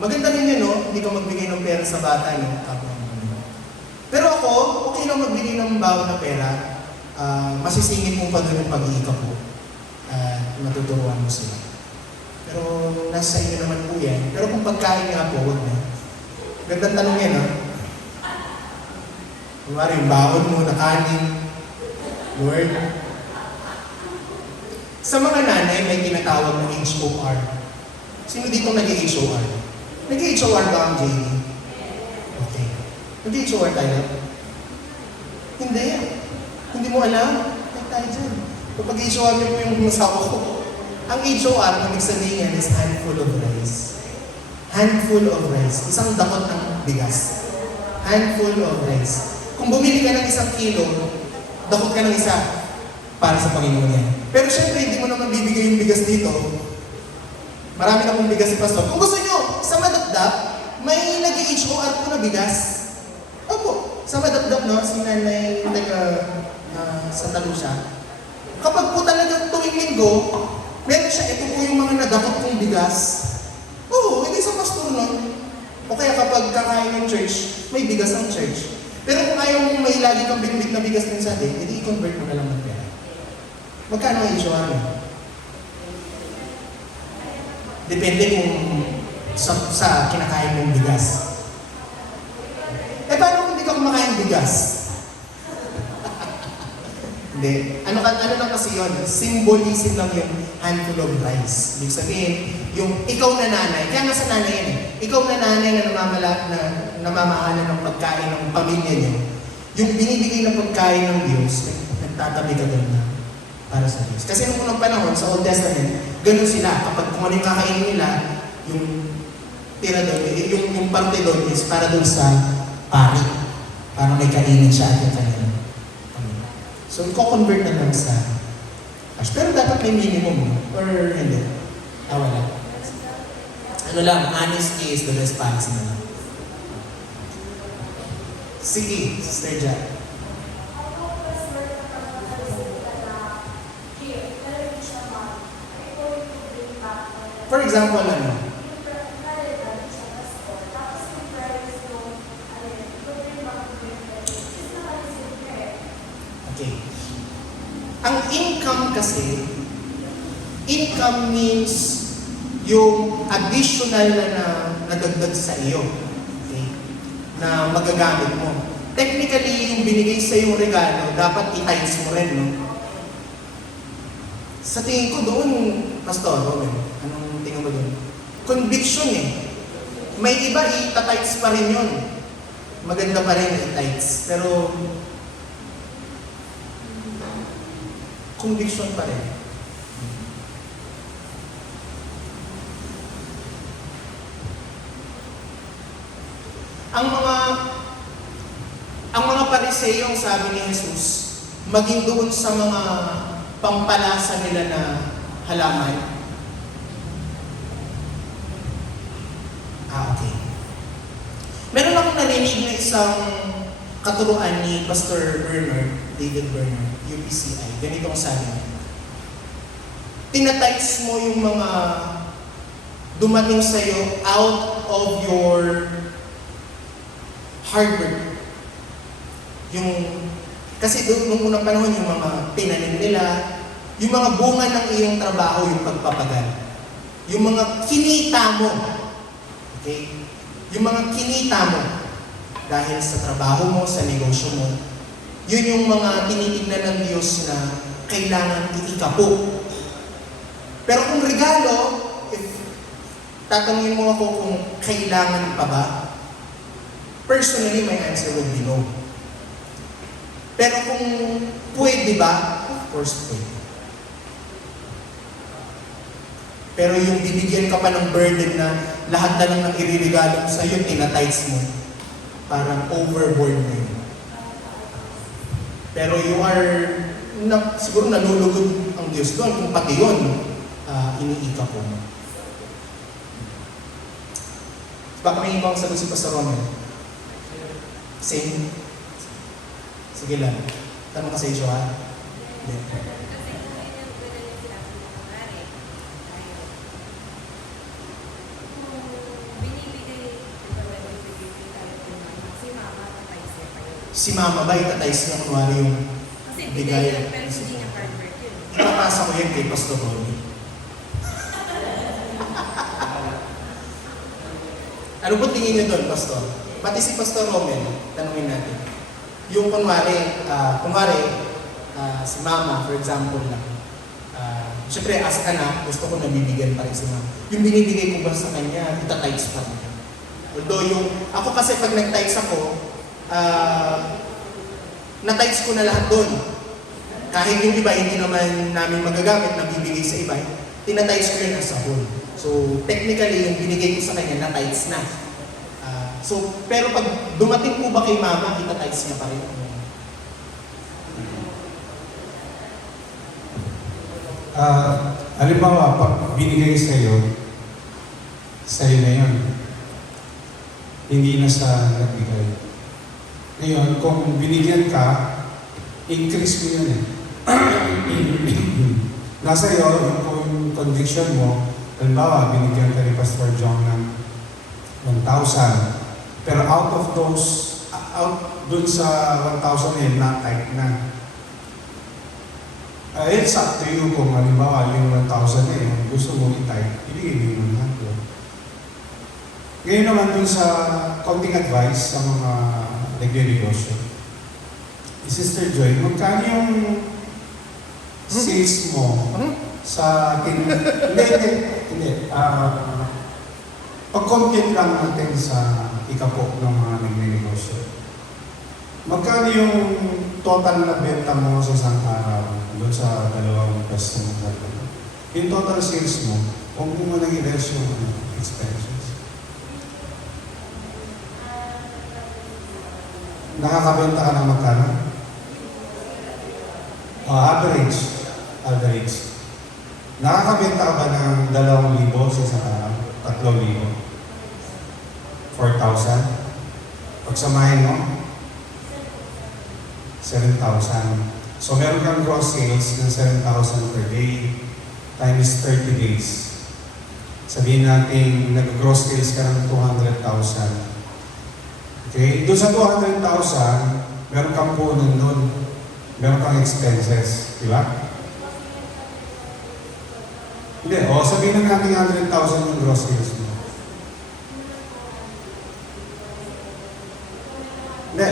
Maganda rin yan, no? Hindi ka magbigay ng pera sa bata, no? Pero ako, okay lang magbigay ng baon na pera. Masisingit mo pa doon yung pag-iika po. Matuturuan mo sila. Pero nasa inyo naman po yan. Pero kung pagkain nga po, wag na. Gandang tanong yan, ha? Kumari, yung baon mo na kanin. Lord. Sa mga nanay, may tinatawag ng HOR. Sino dito nag-HOR? Nag-HOR ba ang JD? Okay. Nag-HOR tayo? Hindi. Hindi mo alam? Ay tayo dyan. Kapag HOR niyo po yung masawa ko, ang HOR, ang sabihin is handful of rice. Handful of rice. Isang dakot ng bigas. Handful of rice. Kung bumili ka ng 1 kilo, dakot ka ng isa para sa Panginoon yan. Pero syempre, hindi mo naman bibigay yung bigas dito. Marami na pong bigas si Pastor. Kung gusto nyo, sa madapdap, may nag-HOR po na bigas. Opo, sa madapdap, no? Si nanay sa Talusya. Kapag po talagang tuwing linggo, meron siya, ito po yung mga nadakot kong bigas. Oo, hindi sa pastor nun. O kaya kapag kakain ng church, may bigas ang church. Pero kung ayaw mong may lagi kang bitbit na bigas din sa atin, edi i-convert mo na lang ng pera. Magkano ang HOR mo? Depende kung sa kinakain mong bigas. Paano kung hindi ka kumakain bigas? Hindi. Ano lang kasi yun? Symbolism lang yung handful of rice. Ibig sabihin, yung ikaw na nanay, kaya nga sa nanay yan eh. Ikaw na nanay na namamahala ng pagkain ng pamilya niyo. Yung binibigay ng pagkain ng Diyos, nagtatabi ka doon na para sa Diyos. Kasi nung unang panahon, sa Old Testament, ganun sila. Kapag kung ano yung kakainin nila, yung tira doon, yung parte doon is para doon sa pari. Para may kainin siya at yung kanila. So, i-convert na lang sa cash. Pero dapat may minimum, or hindi. Wala. Ano lang, honesty is the best policy na lang. Sige, Sister Jack. For example, ano? Okay. Ang income kasi, income means yung additional na nadagdag sa iyo. Okay? Na magagamit mo. Technically, yung binigay sa yung regalo, dapat i-times mo rin, no? Sa tingin ko doon, Pastor, anong tingin mo doon? Conviction eh. May iba, i-times pa rin yun. Maganda pa rin i-times. Pero, conviction pa rin. Ang mga Pariseo, sabi ni Jesus, maging doon sa mga pampalasa nila na halaman. Okay. Meron akong narinig na isang katuruan ni Pastor Bernard, David Bernard, UPCI. Ganito ang sabi niya. Tinatights mo yung mga dumating sa'yo out of your hard work. Kasi nung unang panahon, yung mga pinanin nila, yung mga bunga ng iyong trabaho, yung pagpapagal. Yung mga kinita mo. Okay? Yung mga kinita mo dahil sa trabaho mo, sa negosyo mo, yun yung mga tinitignan ng Diyos na kailangan iikapo. Pero kung regalo, if tatanungin mo ako kung kailangan pa ba, personally, my answer would be no. Pero kung pwede ba, of course pwede. Pero yung bibigyan ka pa ng burden na lahat na lang ng iririgalo mo sa'yo, tinatights mo, parang overboard na yun. Pero you are, siguro nalulugod ang Diyos doon kung pati yun, iniika ko mo. Baka may ibang sagot si Pastor Romel. Same. Sige lang. Tanong ka sa iyo, ha? Yeah. Si mama ba itatice niya kunwari yung kasi bigay? Pero hindi niya hard work yun. Ipapasa ko yan kay Pastor Ronnie. Ano po tingin niyo doon, Pastor? Pati si Pastor Romel, tanungin natin. Yung kunwari, si mama, for example lang. Siyempre, as anak, gusto ko nabibigyan pa rin si mama. Yung binibigay ko ba sa kanya, itatights pa rin. Although ako kasi pag nag-tights ako, na-tights ko na lahat doon. Kahit yung iba, hindi naman namin magagamit na bibigay sa iba, tinatights ko yun as a whole. So, technically, yung binigay ko sa kanya, na-tights na. Pero pag dumating po ba kay mama, itatights niya pa rin. Halimbawa, pag binigay sa'yo na yun. Hindi na sa nagbigay. Ngayon, kung binigyan ka, increase mo yun eh. Nasa iyo, yung conviction mo, halimbawa, binigyan ka ni Pastor John ng 1,000. Pero out of those, dun sa 1,000 yun, na-type na. It's up to you kung halimbawa yung 1,000 na yun, gusto mo i-type, ibigay mo yung 100. Ngayon naman dun sa konting advice sa mga nagre-negosyo. Sister Joy, magkano yung sales mo sa ating... Hindi. Pag-compute lang natin sa ikapo ng mga nagre-negosyo. Magkano yung total na benta mo sa isang araw doon sa dalawang pwesto mo dalawa? Yung total sales mo, huwag mo nang i-less yung expenses. Nakakabenta ka ng magkano? Average. Nakakabenta ka ba ng 2,000 sa isang araw? 3,000? 4,000? Pagsamahin mo? 7,000. So meron kang gross sales ng 7,000 per day times 30 days. Sabihin natin, nag-gross sales ka ng 200,000. Okay? Doon sa 200,000, meron kang punan doon. Meron kang expenses. Di ba? Hindi. Sabihin na natin 100,000 yung gross sales mo. Hindi.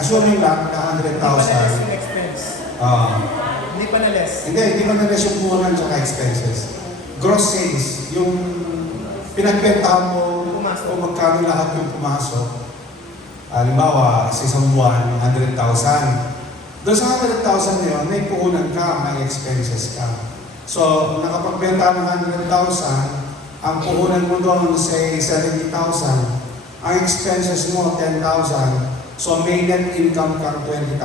Assuming lang na 100,000. Hindi pa na-less yung expense. Hindi pa na-less. Hindi pa na-less yung punan at expenses. Gross sales, yung pinagbentahan mo, kung magkano lahat yung pumasok. Halimbawa, sa isang buwan, 100,000. Doon sa 100,000 na yun, may puhunan ka, may expenses ka. So, nakapagbenta ng 100,000, ang puhunan mo doon say 70,000, ang expenses mo 10,000, so may net income ka 20,000.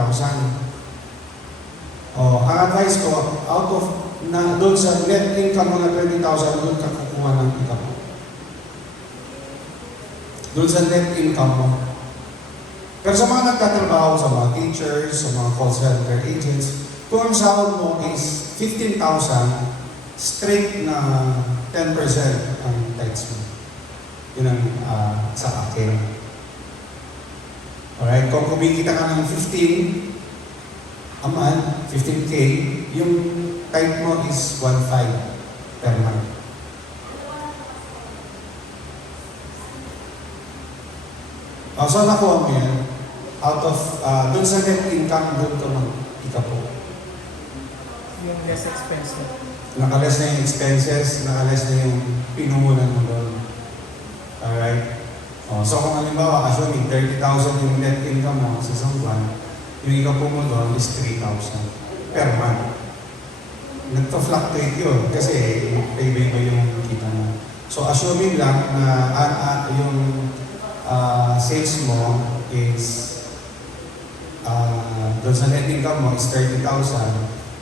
Ang advice ko, out of, doon sa net income mo na 20,000, doon ka kukuha ng income mo. Doon sa net income mo. Pero sa mga nagtatrabaho, sa mga teachers, sa mga call center agents, kung ang sahod mo is 15,000, straight na 10% ang tithes mo. Yun ang sa akin. Alright, kung kumikita ka ng 15 a month, 15K, yung tithe mo is 1.5 per month. So nakuha mo yan, out of, dun sa net income, dun ka mag-ika po. Yung less expensive. Nakaless na yung expenses, nakaless na yung pinungunan mo doon. Alright? So kung halimbawa, assuming 30,000 yung net income mo sa isang buwan, yung ikapo mo doon is 3,000 per month. Nagto-fluctuate yun kasi iba-iba yung kita mo. So assuming lang na yung sales mo is doon sa net income mo is 30,000,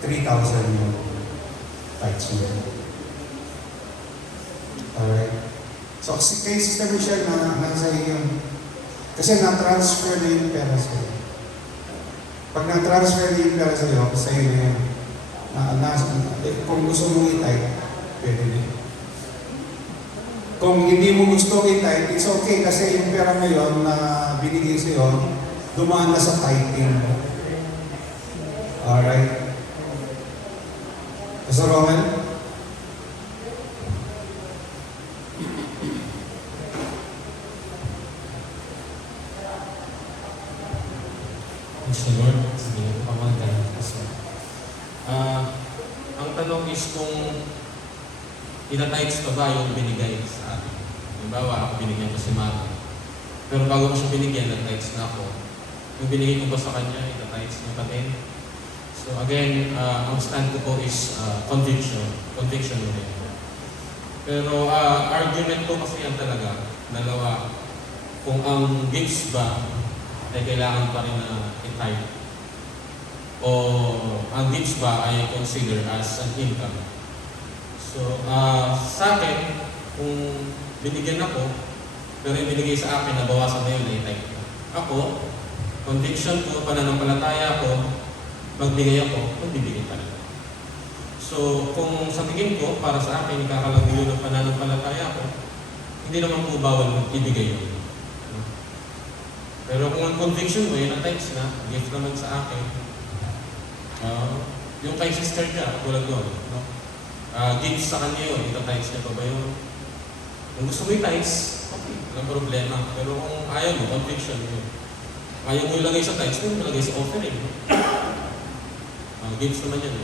3,000 yung tithes mo. Alright? So, kay Sister Michelle nasa iyo, kasi na-transfer na yung pera sa'yo. Pag na-transfer na yung pera sa'yo na yun. Kung gusto mong i-type, pwede din. Kung hindi mo gusto i-type, it's okay kasi yung pera ngayon na binigay sa'yo, dumaan na sa typing. Alright? Pastor Roman? Praise the Lord. Sige, pamagay. Ang tanong is kung ina-tithes pa ba yung binigay sa atin. Halimbawa, ako binigyan ko si Mama. Pero bago ko siya binigyan, nag-tithes na ako. Yung binigay ko ba sa kanya, ina-tithes niya pa din. So again, ang stand ko po is conviction. Conviction mo rin. Pero argument ko kasi yan talaga, dalawa. Kung ang gifts ba ay kailangan pa rin na i-type. O ang gifts ba ay consider as an income. So, sa akin, kung binigyan ako, pero yung binigay sa akin, nabawasan na yun, i-type ko. Ako, conviction ko, pananampalataya ko, magbigay ako, magbibigay pa rin. So, kung sa tingin ko, para sa akin, ikakalago yun ang pananampalataya ko, hindi naman po bawal ibigay yun. Pero kung ang conviction mo, yun ang types na, gift naman sa akin. Yung kay sister niya, tulad doon. No? Gift sa kanya yun, ito types niya pa ba yun? Kung gusto mo yung types, okay, walang problema. Pero kung ayaw mo, conviction yun. Ayaw mo ilagay sa types, mo ilagay sa offering. Gifts naman yan.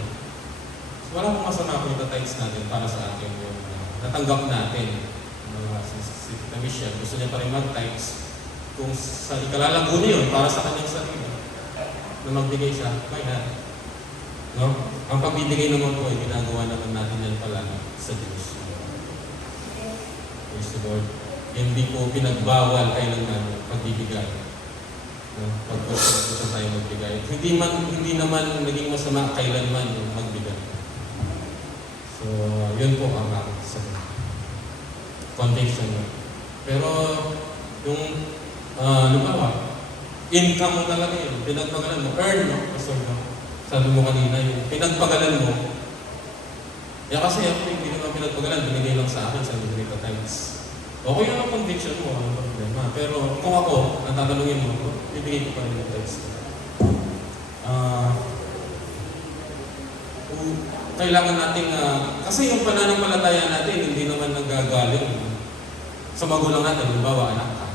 So wala pong masama kung ito types natin para sa atin yung natanggap natin. Si Michelle, gusto niya pa rin mag-types. Kung sa ikalalago niya yun, para sa kanyang sarili, na magbigay siya, why not? No? Ang pagbibigay naman po ay ginagawa naman natin yan pala sa Diyos. Praise the Lord. Hindi po pinagbawal kailangan pagbibigay. No? Pag gusto tayo magbigay. Hindi naman naging masama kailanman magbigay. So, yun po ang aking sagot. Conviction. Pero, yung halimbawa, income mo talaga yun, pinagpagalan mo, earn mo, sabi mo kanina, yung pinagpagalan mo, kasi ako hindi naman pinagpagalan, binigay lang sa akin, sabi ko times. Okay yung ang conviction mo, walang problema. Pero kung ako, ang tatanungin mo, bibigay ko pa rin yung times. Kailangan natin, kasi yung pananampalataya natin, hindi naman nagagaling sa magulang natin, halimbawa, anak ka.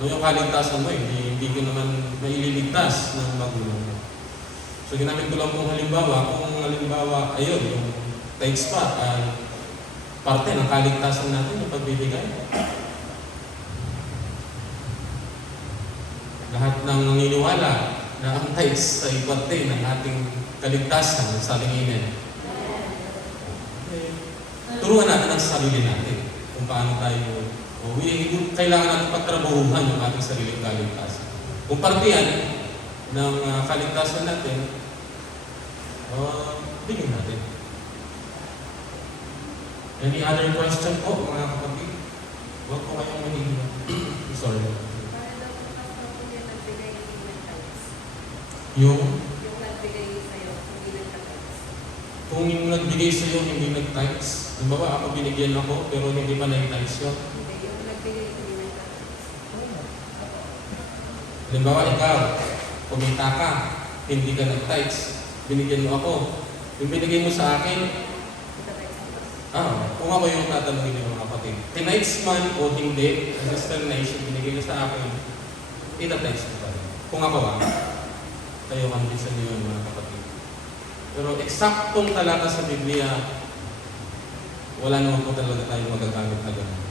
No, yung kaligtasan mo, hindi ko naman maililigtas ng magulang mo. So, ginamit ko lang kung halimbawa, ayun, yung tithes pa, parte ng kaligtasan natin, yung pagbibigay. Lahat ng naniniwala na ang tithes ay parte ng ating kaligtasan, ng salinginin. Turuan natin ang sarili natin kung paano tayo kailangan natin pagtrabahuhan yung ating sariling kaligtasan. Kung parte yan ng kaligtasan natin, bigyan natin. Any other question po, mga kapatid? Huwag po kayong manihila. Sorry. Para daw po kasi yung nagbigay hindi ng types. Yung Yung nagbigay sa'yo, hindi ng types. Kung yung nagbigay sa'yo hindi nag-times, halimbawa ako binigyan ako pero hindi pa nag-times yun. Hindi, yung nagbigay ko yun. Halimbawa ikaw, kumita ka, hindi ka nag-times, binigyan mo ako. Yung binigay mo sa akin, kung ako yung tatanungin ng mga kapatid, tinights man o hindi, ang sister nation, binigay niyo sa akin, ita-tights ko pa rin. Kung ako kayo man bisa niyo yung mga kapatid. Pero eksaktong talata sa Biblia, wala naman po talaga tayo magagamit na ganun.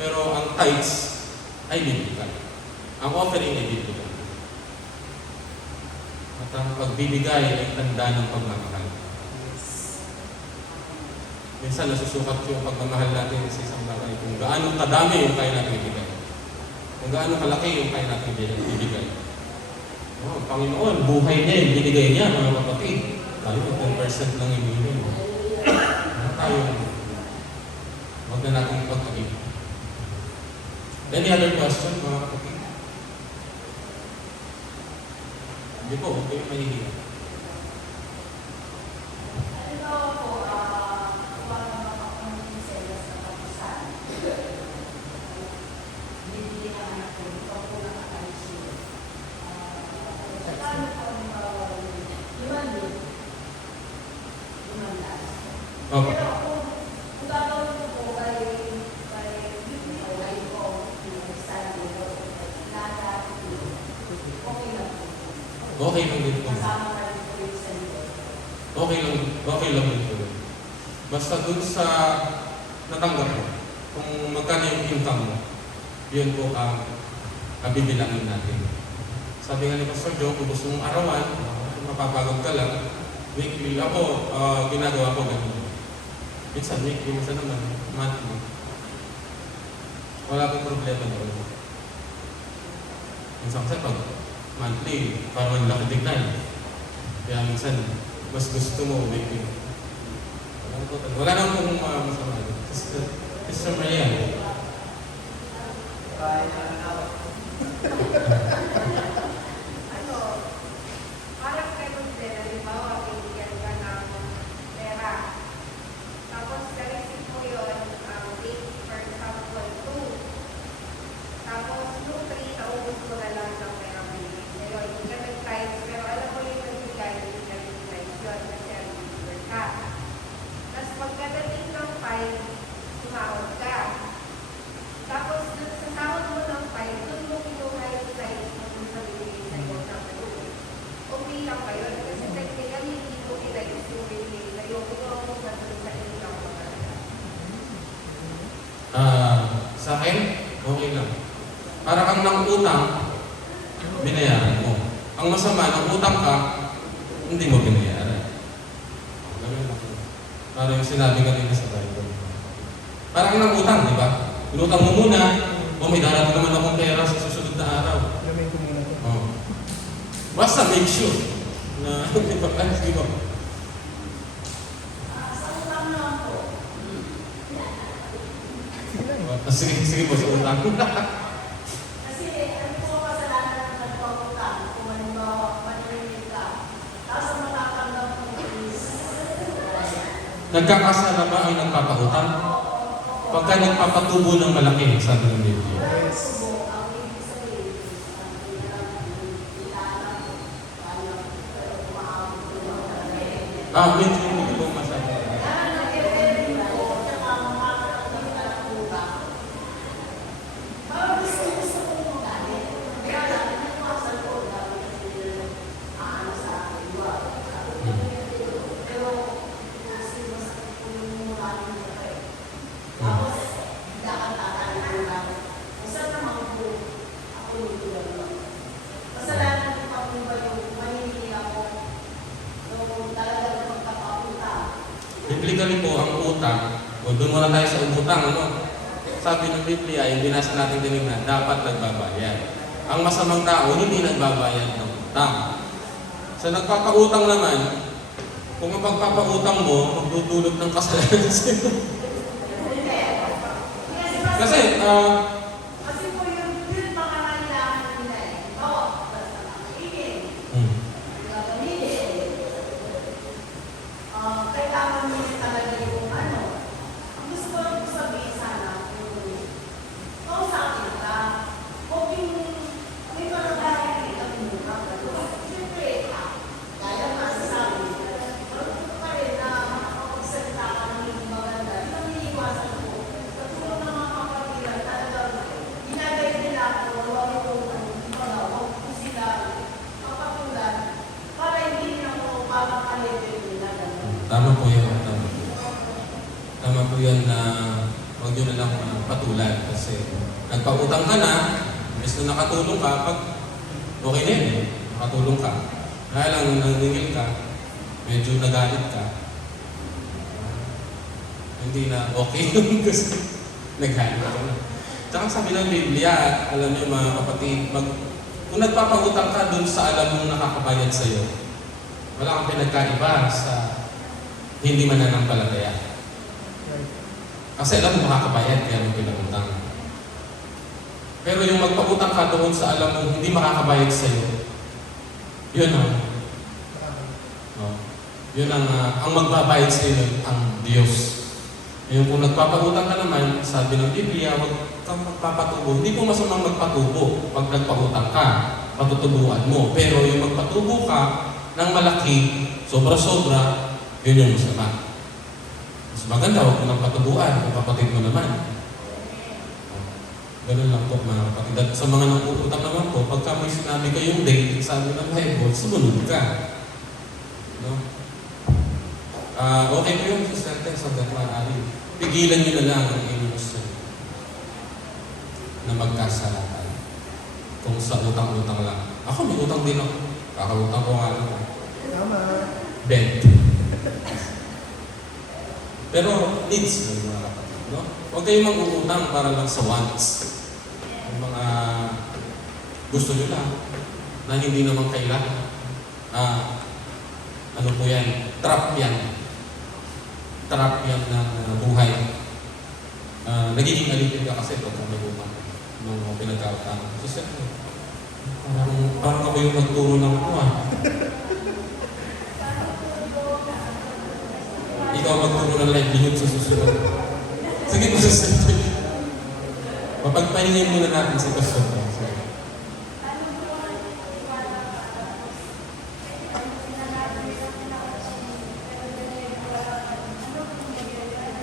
Pero ang tithes ay biblical. Ang offering ay biblical. At ang pagbibigay ay tanda ng pagmamahal. Minsan nasusukat yung pagmamahal natin sa isang bagay kung gaano kadami yung kaya natin ibigay. Kung gaano kalaki yung kaya natin ibigay. Oh, Panginoon, buhay niya yung binigay niya, mga kapatid. Tayo 10% lang ibigay. Tayo, huwag na natin ipag-ibig. Any other question, mga kapatid? Hindi po, huwag kayong mahihiya. Okay. Okay lang din po. Okay lang din po. Basta dun sa natanggap mo, kung magkano yung income mo, yun po ang bibilangin natin. Sabi nga ni Pastor Joe, kung gusto mong arawan, mapapagod ka lang, weekly ako, ginagawa ko ganun. Minsan weekly, minsan naman monthly. Wala akong problema doon. Minsan kasi pag monthly, parang laki tignan. Kaya minsan, mas gusto mo weekly. Wala nang kung masama. Sister Maria. Parang kayo din, halimbawa, bibigyan ka ng pera. Tapos, na-receive mo yun, date, for example, 2. Tapos, yung 3, naubos mo na lang ng pera mo. Ngayon, hindi ka nag-times, pero alam mo yung nagbigay, hindi ka nag-times yun, kasi ang ka. Tapos, pagkadating ng 5, sumahod ka. Tapos, dun sa sahod mo ng 5, dun mo kinuha yung times mo dun sa bibigay sa'yo ng 2. Okay lang ba yun? Kasi technically, hindi ko pinayos yung bibigay sa'yo. Kinuha mo na dun sa income mo talaga. Sa akin, okay lang. Para kang nang utang, binayaran mo. Ang masama, nang utang ka, hindi mo binayaran. Ganun lang. Para yung sinabi kanina sa Bible. Para kang nang utang, di ba? Inutang mo muna, may darating naman akong pera sa susunod na araw. Oh. Basta make sure na, di ba? Di ba? Sige po sa utang. Kasi ano po kasalanan ng nagpaputang kung halimbawa manilinig ka, tapos ang matatanggap mo is Nagkakasala ba ang nagpapautang? Pagka nagpapatubo ng malaki, sabi ng Biblia. ang ibig sabihin is Medyo hindi ko masabi. Kasalanan ko pa ba yung mahihingi ako nung talagang magpapakutang. Biblically po, ang utang, o doon muna tayo sa umutang, ano? Sabi ng Biblia, yung binasa natin tinignan, dapat nagbabayad. Ang masamang tao, hindi nagbabayad ng utang. Sa nagpapautang naman, kung ang pagpapautang mo, magdudulot ng kasalanan sa'yo. Kasi, Kasi po yun pangangailangan nila eh. Bawa, basta makainin, gagamitin. Kaya Tama po yan. Tama po. Tama po yan na huwag nyo na lang patulan kasi nagpautang ka na, imbes na nakatulong ka, pag okay na yun eh, nakatulong ka. Kaya lang nung nanginigil ka, medyo nagalit ka, hindi na okay yun kasi nagalit ka na. Tsaka sabi ng Biblia, alam niyo mga kapatid, kung nagpapangutang ka dun sa alam mong nakakabayad sa'yo, wala kang pinagkaiba sa hindi mananampalataya. Kasi alam mo makakabayad, kaya mo pinagutang. Pero yung magpautang ka doon sa alam mong hindi makakabayad sa'yo, yun ang yun ang magbabayad sa'yo nun, ang Diyos. Yung kung nagpapautang ka naman, sabi ng Biblia, huwag kang magpapatubo. Hindi po masamang magpatubo pag nagpautang ka, patutubuan mo. Pero yung magpatubo ka ng malaki, sobra-sobra, yun yung masama. Mas maganda, huwag mo nang patubuan, kung kapatid mo naman. Ganun lang po mga kapatid. At sa mga nangutang naman po, pagka may sinabi kayong date, sabi ng Bible, sumunod ka. No? Okay po yung sentence hanggang maaari. Pigilan nyo na lang ang inyong na magkasalatan. Kung sa utang-utang lang. Ako may utang din ako. Kakautang ko nga lang. Tama. Bent. Pero needs ng mga kapatid. No? Huwag kayong mag-uutang para lang sa wants. Yung mga gusto nyo lang na hindi naman kailangan. Ano po yan? Trap yan. Trap yan ng buhay. Nagiging alipin ka kasi pag nag-utang ng mga pinagkautang. So, siyempre, parang ako yung nagturo ng ako Ikaw magturo ng livelihood sa susunod. Sige po sa susunod. Mapagpahingin muna natin si Pastor.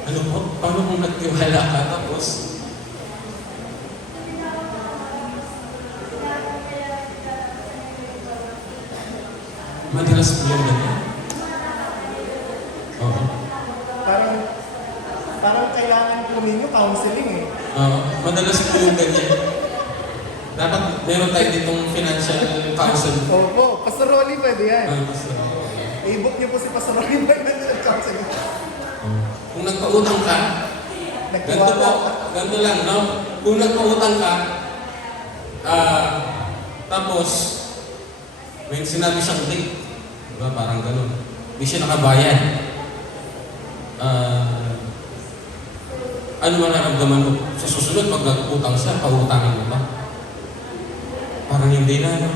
Ano po? Paano kung nagtiwala ka tapos madalas po yung ganyan? Oo. Parang kailangan po ninyo counseling eh. Madalas po yung ganyan. Dapat meron tayo ditong financial counsel. Opo, Pastor Rolly pwede yan. Basta, I-book niyo po si Pastor Rolly pwede ng counseling. kung nagpautang ka, ganito po, ganito lang, no? Kung nagpautang ka, tapos, may sinabi siyang date, diba? Parang gano'n. Hindi siya nakabayad. Ano man naramdaman mo? Sa susunod, pag nag-utang siya, pautangin mo ba? Parang hindi na, no?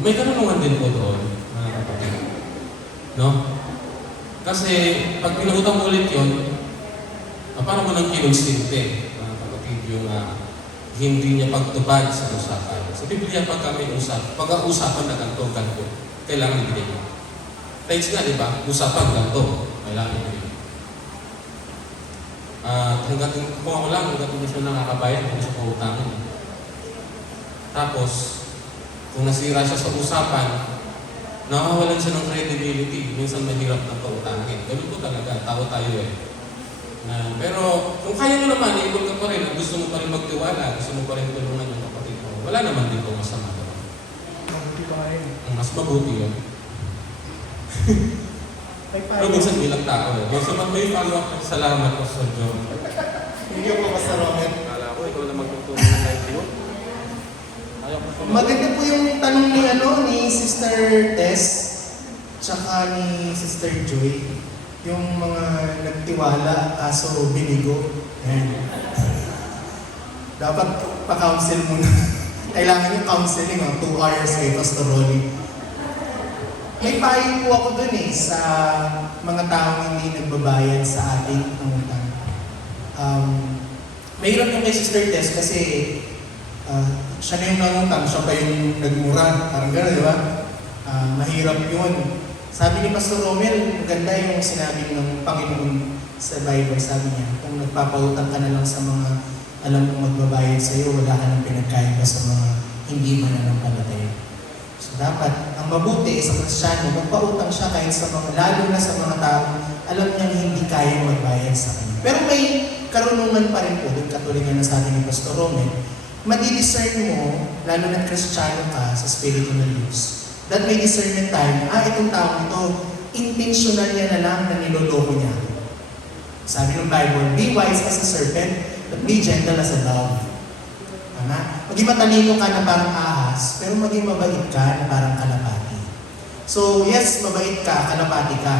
May kanunungan din po doon, mga kapatid. No? Kasi, pag pinutang mo ulit yun, paano mo nang kinonsinte, mga kapatid, yung hindi niya pagtupad sa usapan. Sa Biblia, pag kami pag-uusapan na ganito, kailangan ibigay mo. Text nga, di ba? Usapan ganito, kailangan ibigay mo. Kung ako lang, hanggang hindi siya nakakabayad, hindi siya pautangin. Tapos, kung nasira siya sa usapan, nakawalan siya ng credibility. Minsan mahirap na pautangin. Ganun po talaga, tao tayo eh. Pero kung kaya mo naman, ikot ka pa rin at gusto mo pa rin magtiwala, gusto mo pa rin tulungan yung kapatid mo, wala naman din po masama doon. Mabuti pa kayo. Mas mabuti yun. Pero minsan bilang tao eh. So may follow-up, salamat po sa John. Hindi po Pastor Robert. Kala ko, ikaw na magtutulong ng life yun. Ayaw ko pa Maganda po yung tanong ni Sister Tess tsaka ni Sister Joy. Yung mga nagtiwala kaso binigo. Ayan. Dapat pa-counsel muna. Kailangan yung counseling, 2 hours kay Pastor Rolly. May payo po ako dun sa mga taong hindi nagbabayad sa ating utang. Mahirap yung kay Sister Tess kasi siya na yung nangutang, siya pa yung nagmura. Parang gano'n, di ba? Mahirap yun. Sabi ni Pastor Romel, maganda yung sinabi ng Panginoon sa Bible. Sabi niya, kung nagpapautang ka na lang sa mga alam mong magbabayad sa iyo, wala ka nang pinagkaiba sa mga hindi mananampalataya. So dapat, ang mabuti sa Kristiyano, magpautang siya kahit sa mga, lalo na sa mga taong alam niyang hindi kayang magbayad sa kanya. Pero may karunungan pa rin po, doon katuloy na sa atin ni Pastor Romel, madidiscern mo, lalo na Kristiyano ka sa spiritual use. That may discernment time, itong taong ito, intentional niya na lang na niloloko niya. Sabi ng Bible, be wise as a serpent, but be gentle as a dove. Tama? Maging matalino ka na parang ahas, pero maging mabait ka na parang kalapati. So, yes, mabait ka, kalapati ka.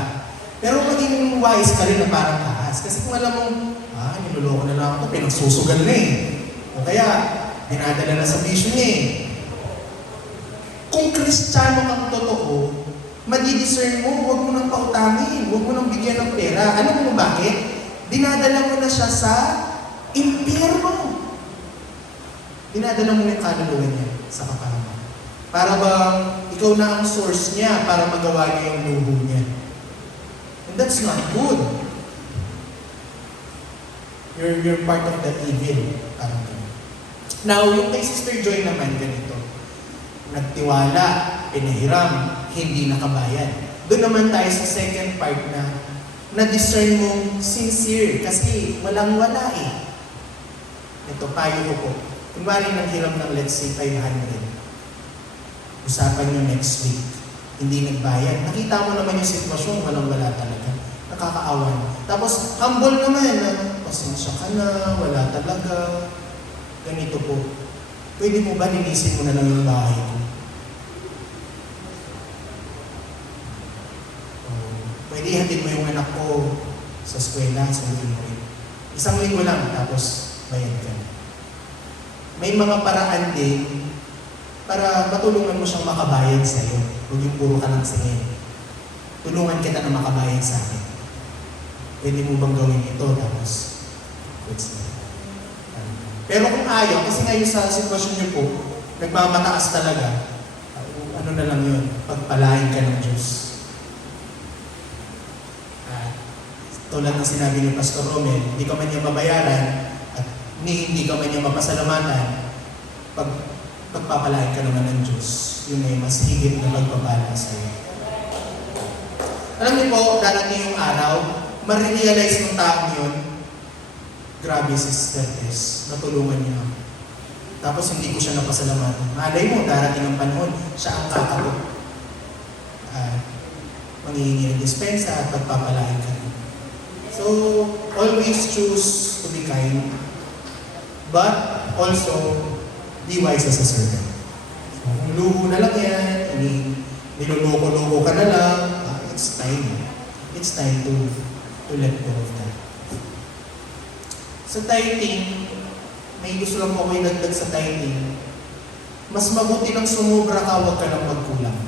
Pero maging wise ka rin na parang ahas. Kasi kung alam mong, niloloko na lang ako, pinagsusugal na eh. O kaya, dinadala na sa bisyo niya eh. Kung Kristiyano kang totoo, madidiscern mo, huwag mo nang pautangin, huwag mo nang bigyan ng pera. Alam mo bakit? Dinadala mo na siya sa impyerno. Dinadala mo yung kaluluwa niya sa kapahama. Para bang ikaw na ang source niya para magawa niya yung luho niya. And that's not good. You're part of the evil. Parang ganun. Now, yung kay Sister Joy naman ganito. Nagtiwala, pinahiram, hindi nakabayad. Doon naman tayo sa second part na-discern mong sincere kasi walang-wala eh. Ito, payo ko po. Kunwari nang hiram ng let's say 500. Usapan nyo next week. Hindi nagbayad. Nakita mo naman yung sitwasyon, walang-wala talaga. Nakakaawan. Tapos, humble naman na, pasensya ka na, wala talaga. Ganito po. Pwede mo ba linisin mo na lang yung bahay ko? Pwede hatid mo yung anak ko sa eskwela, sa linggo. Isang linggo lang, tapos bayad ka na. May mga paraan din para matulungan mo siyang makabayad sa'yo. Huwag yung puro ka lang singin. Tulungan kita na makabayad sa akin. Pwede mo bang gawin ito? Tapos, quits na. Pero kung ayaw, kasi ngayon sa sitwasyon niyo po, nagmamataas talaga, ano na lang yun, pagpalain ka ng Diyos. Tulad ng sinabi ni Pastor Romel, hindi ka man niya mabayaran at hindi ka man niya mapasalamatan, pagpapalain ka naman ng Diyos. Yun ay mas higit na magpapala sa iyo. Alam niyo po, darating yung araw, marirealize ng taong yun, grabe si Sister Tess, natulungan niya ako. Tapos hindi ko siya napasalamatan. Malay mo, darating ang panahon, siya ang kakapot. Manghihingi ng dispensa at pagpapalain ka rin. So, always choose to be kind, but also be wise as a servant. So, kung luho na lang yan, niloloko-loko ka na lang, it's time. It's time to let go of that. Sa tithing, may gusto lang po ako inagdag sa tithing, mas mabuti ng sumubra ka, huwag ka lang magkulang.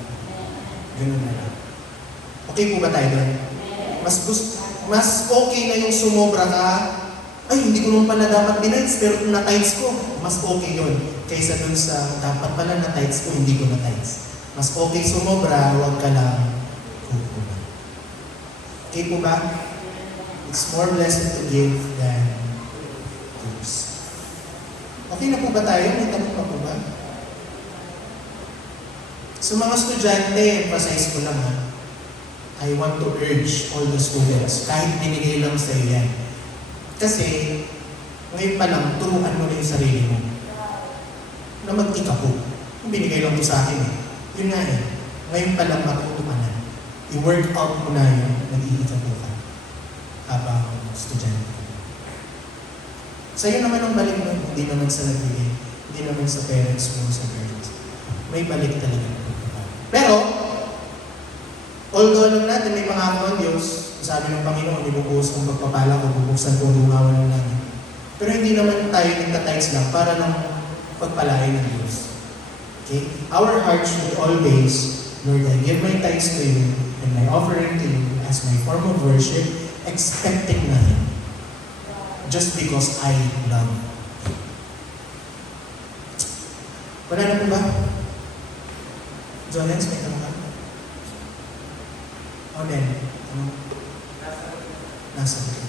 Ganun na lang. Okay po ba tayo doon? Mas okay na yung sumobra ka, ay hindi ko naman pala dapat dinites, pero kung na-tites ko, mas okay yun. Kaysa dun sa dapat pala na-tites ko, hindi ko na-tites. Mas okay sumobra, huwag ka lang kukulang. Okay po ba? It's more blessed to give than to receive. Okay na po ba tayo? May tanong pa po ba? Sa mga estudyante, emphasize ko lang I want to urge all the students, kahit binigay lang sa iyo yan. Kasi, ngayon pa lang, turuan mo na yung sarili mo. Na mag-ikapo. Kung binigay lang to sa akin Yun nga ngayon pa lang matutunan na. I-work out mo na yung nag-iikapo ka habang estudyante ka. Sa'yo naman ang balik mo, hindi naman sa nagbigay, hindi naman sa parents mo, sa parents. May balik talaga. Pero, although alam natin may pangako ang Diyos, sabi ng Panginoon, ibubuhos kong pagpapala ko, bubuksan kong lumawan ng langit. Pero hindi naman tayo nagtatights lang para lang pagpalain ng Diyos. Okay? Our heart should always, Lord, I give my tithes to you and my offering to you as my form of worship, expecting nothing. Just because I love you. Wala na po ba? Jonens, may tanong ka? Onen, ano? Nasa akin.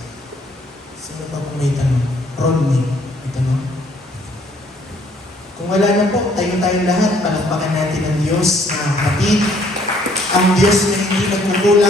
Sino pa po may tanong? Rodney, may tanong? Kung wala na po, tayong lahat, palakpakan natin ang Diyos, mga kapatid. Ang Diyos na hindi nagkukulang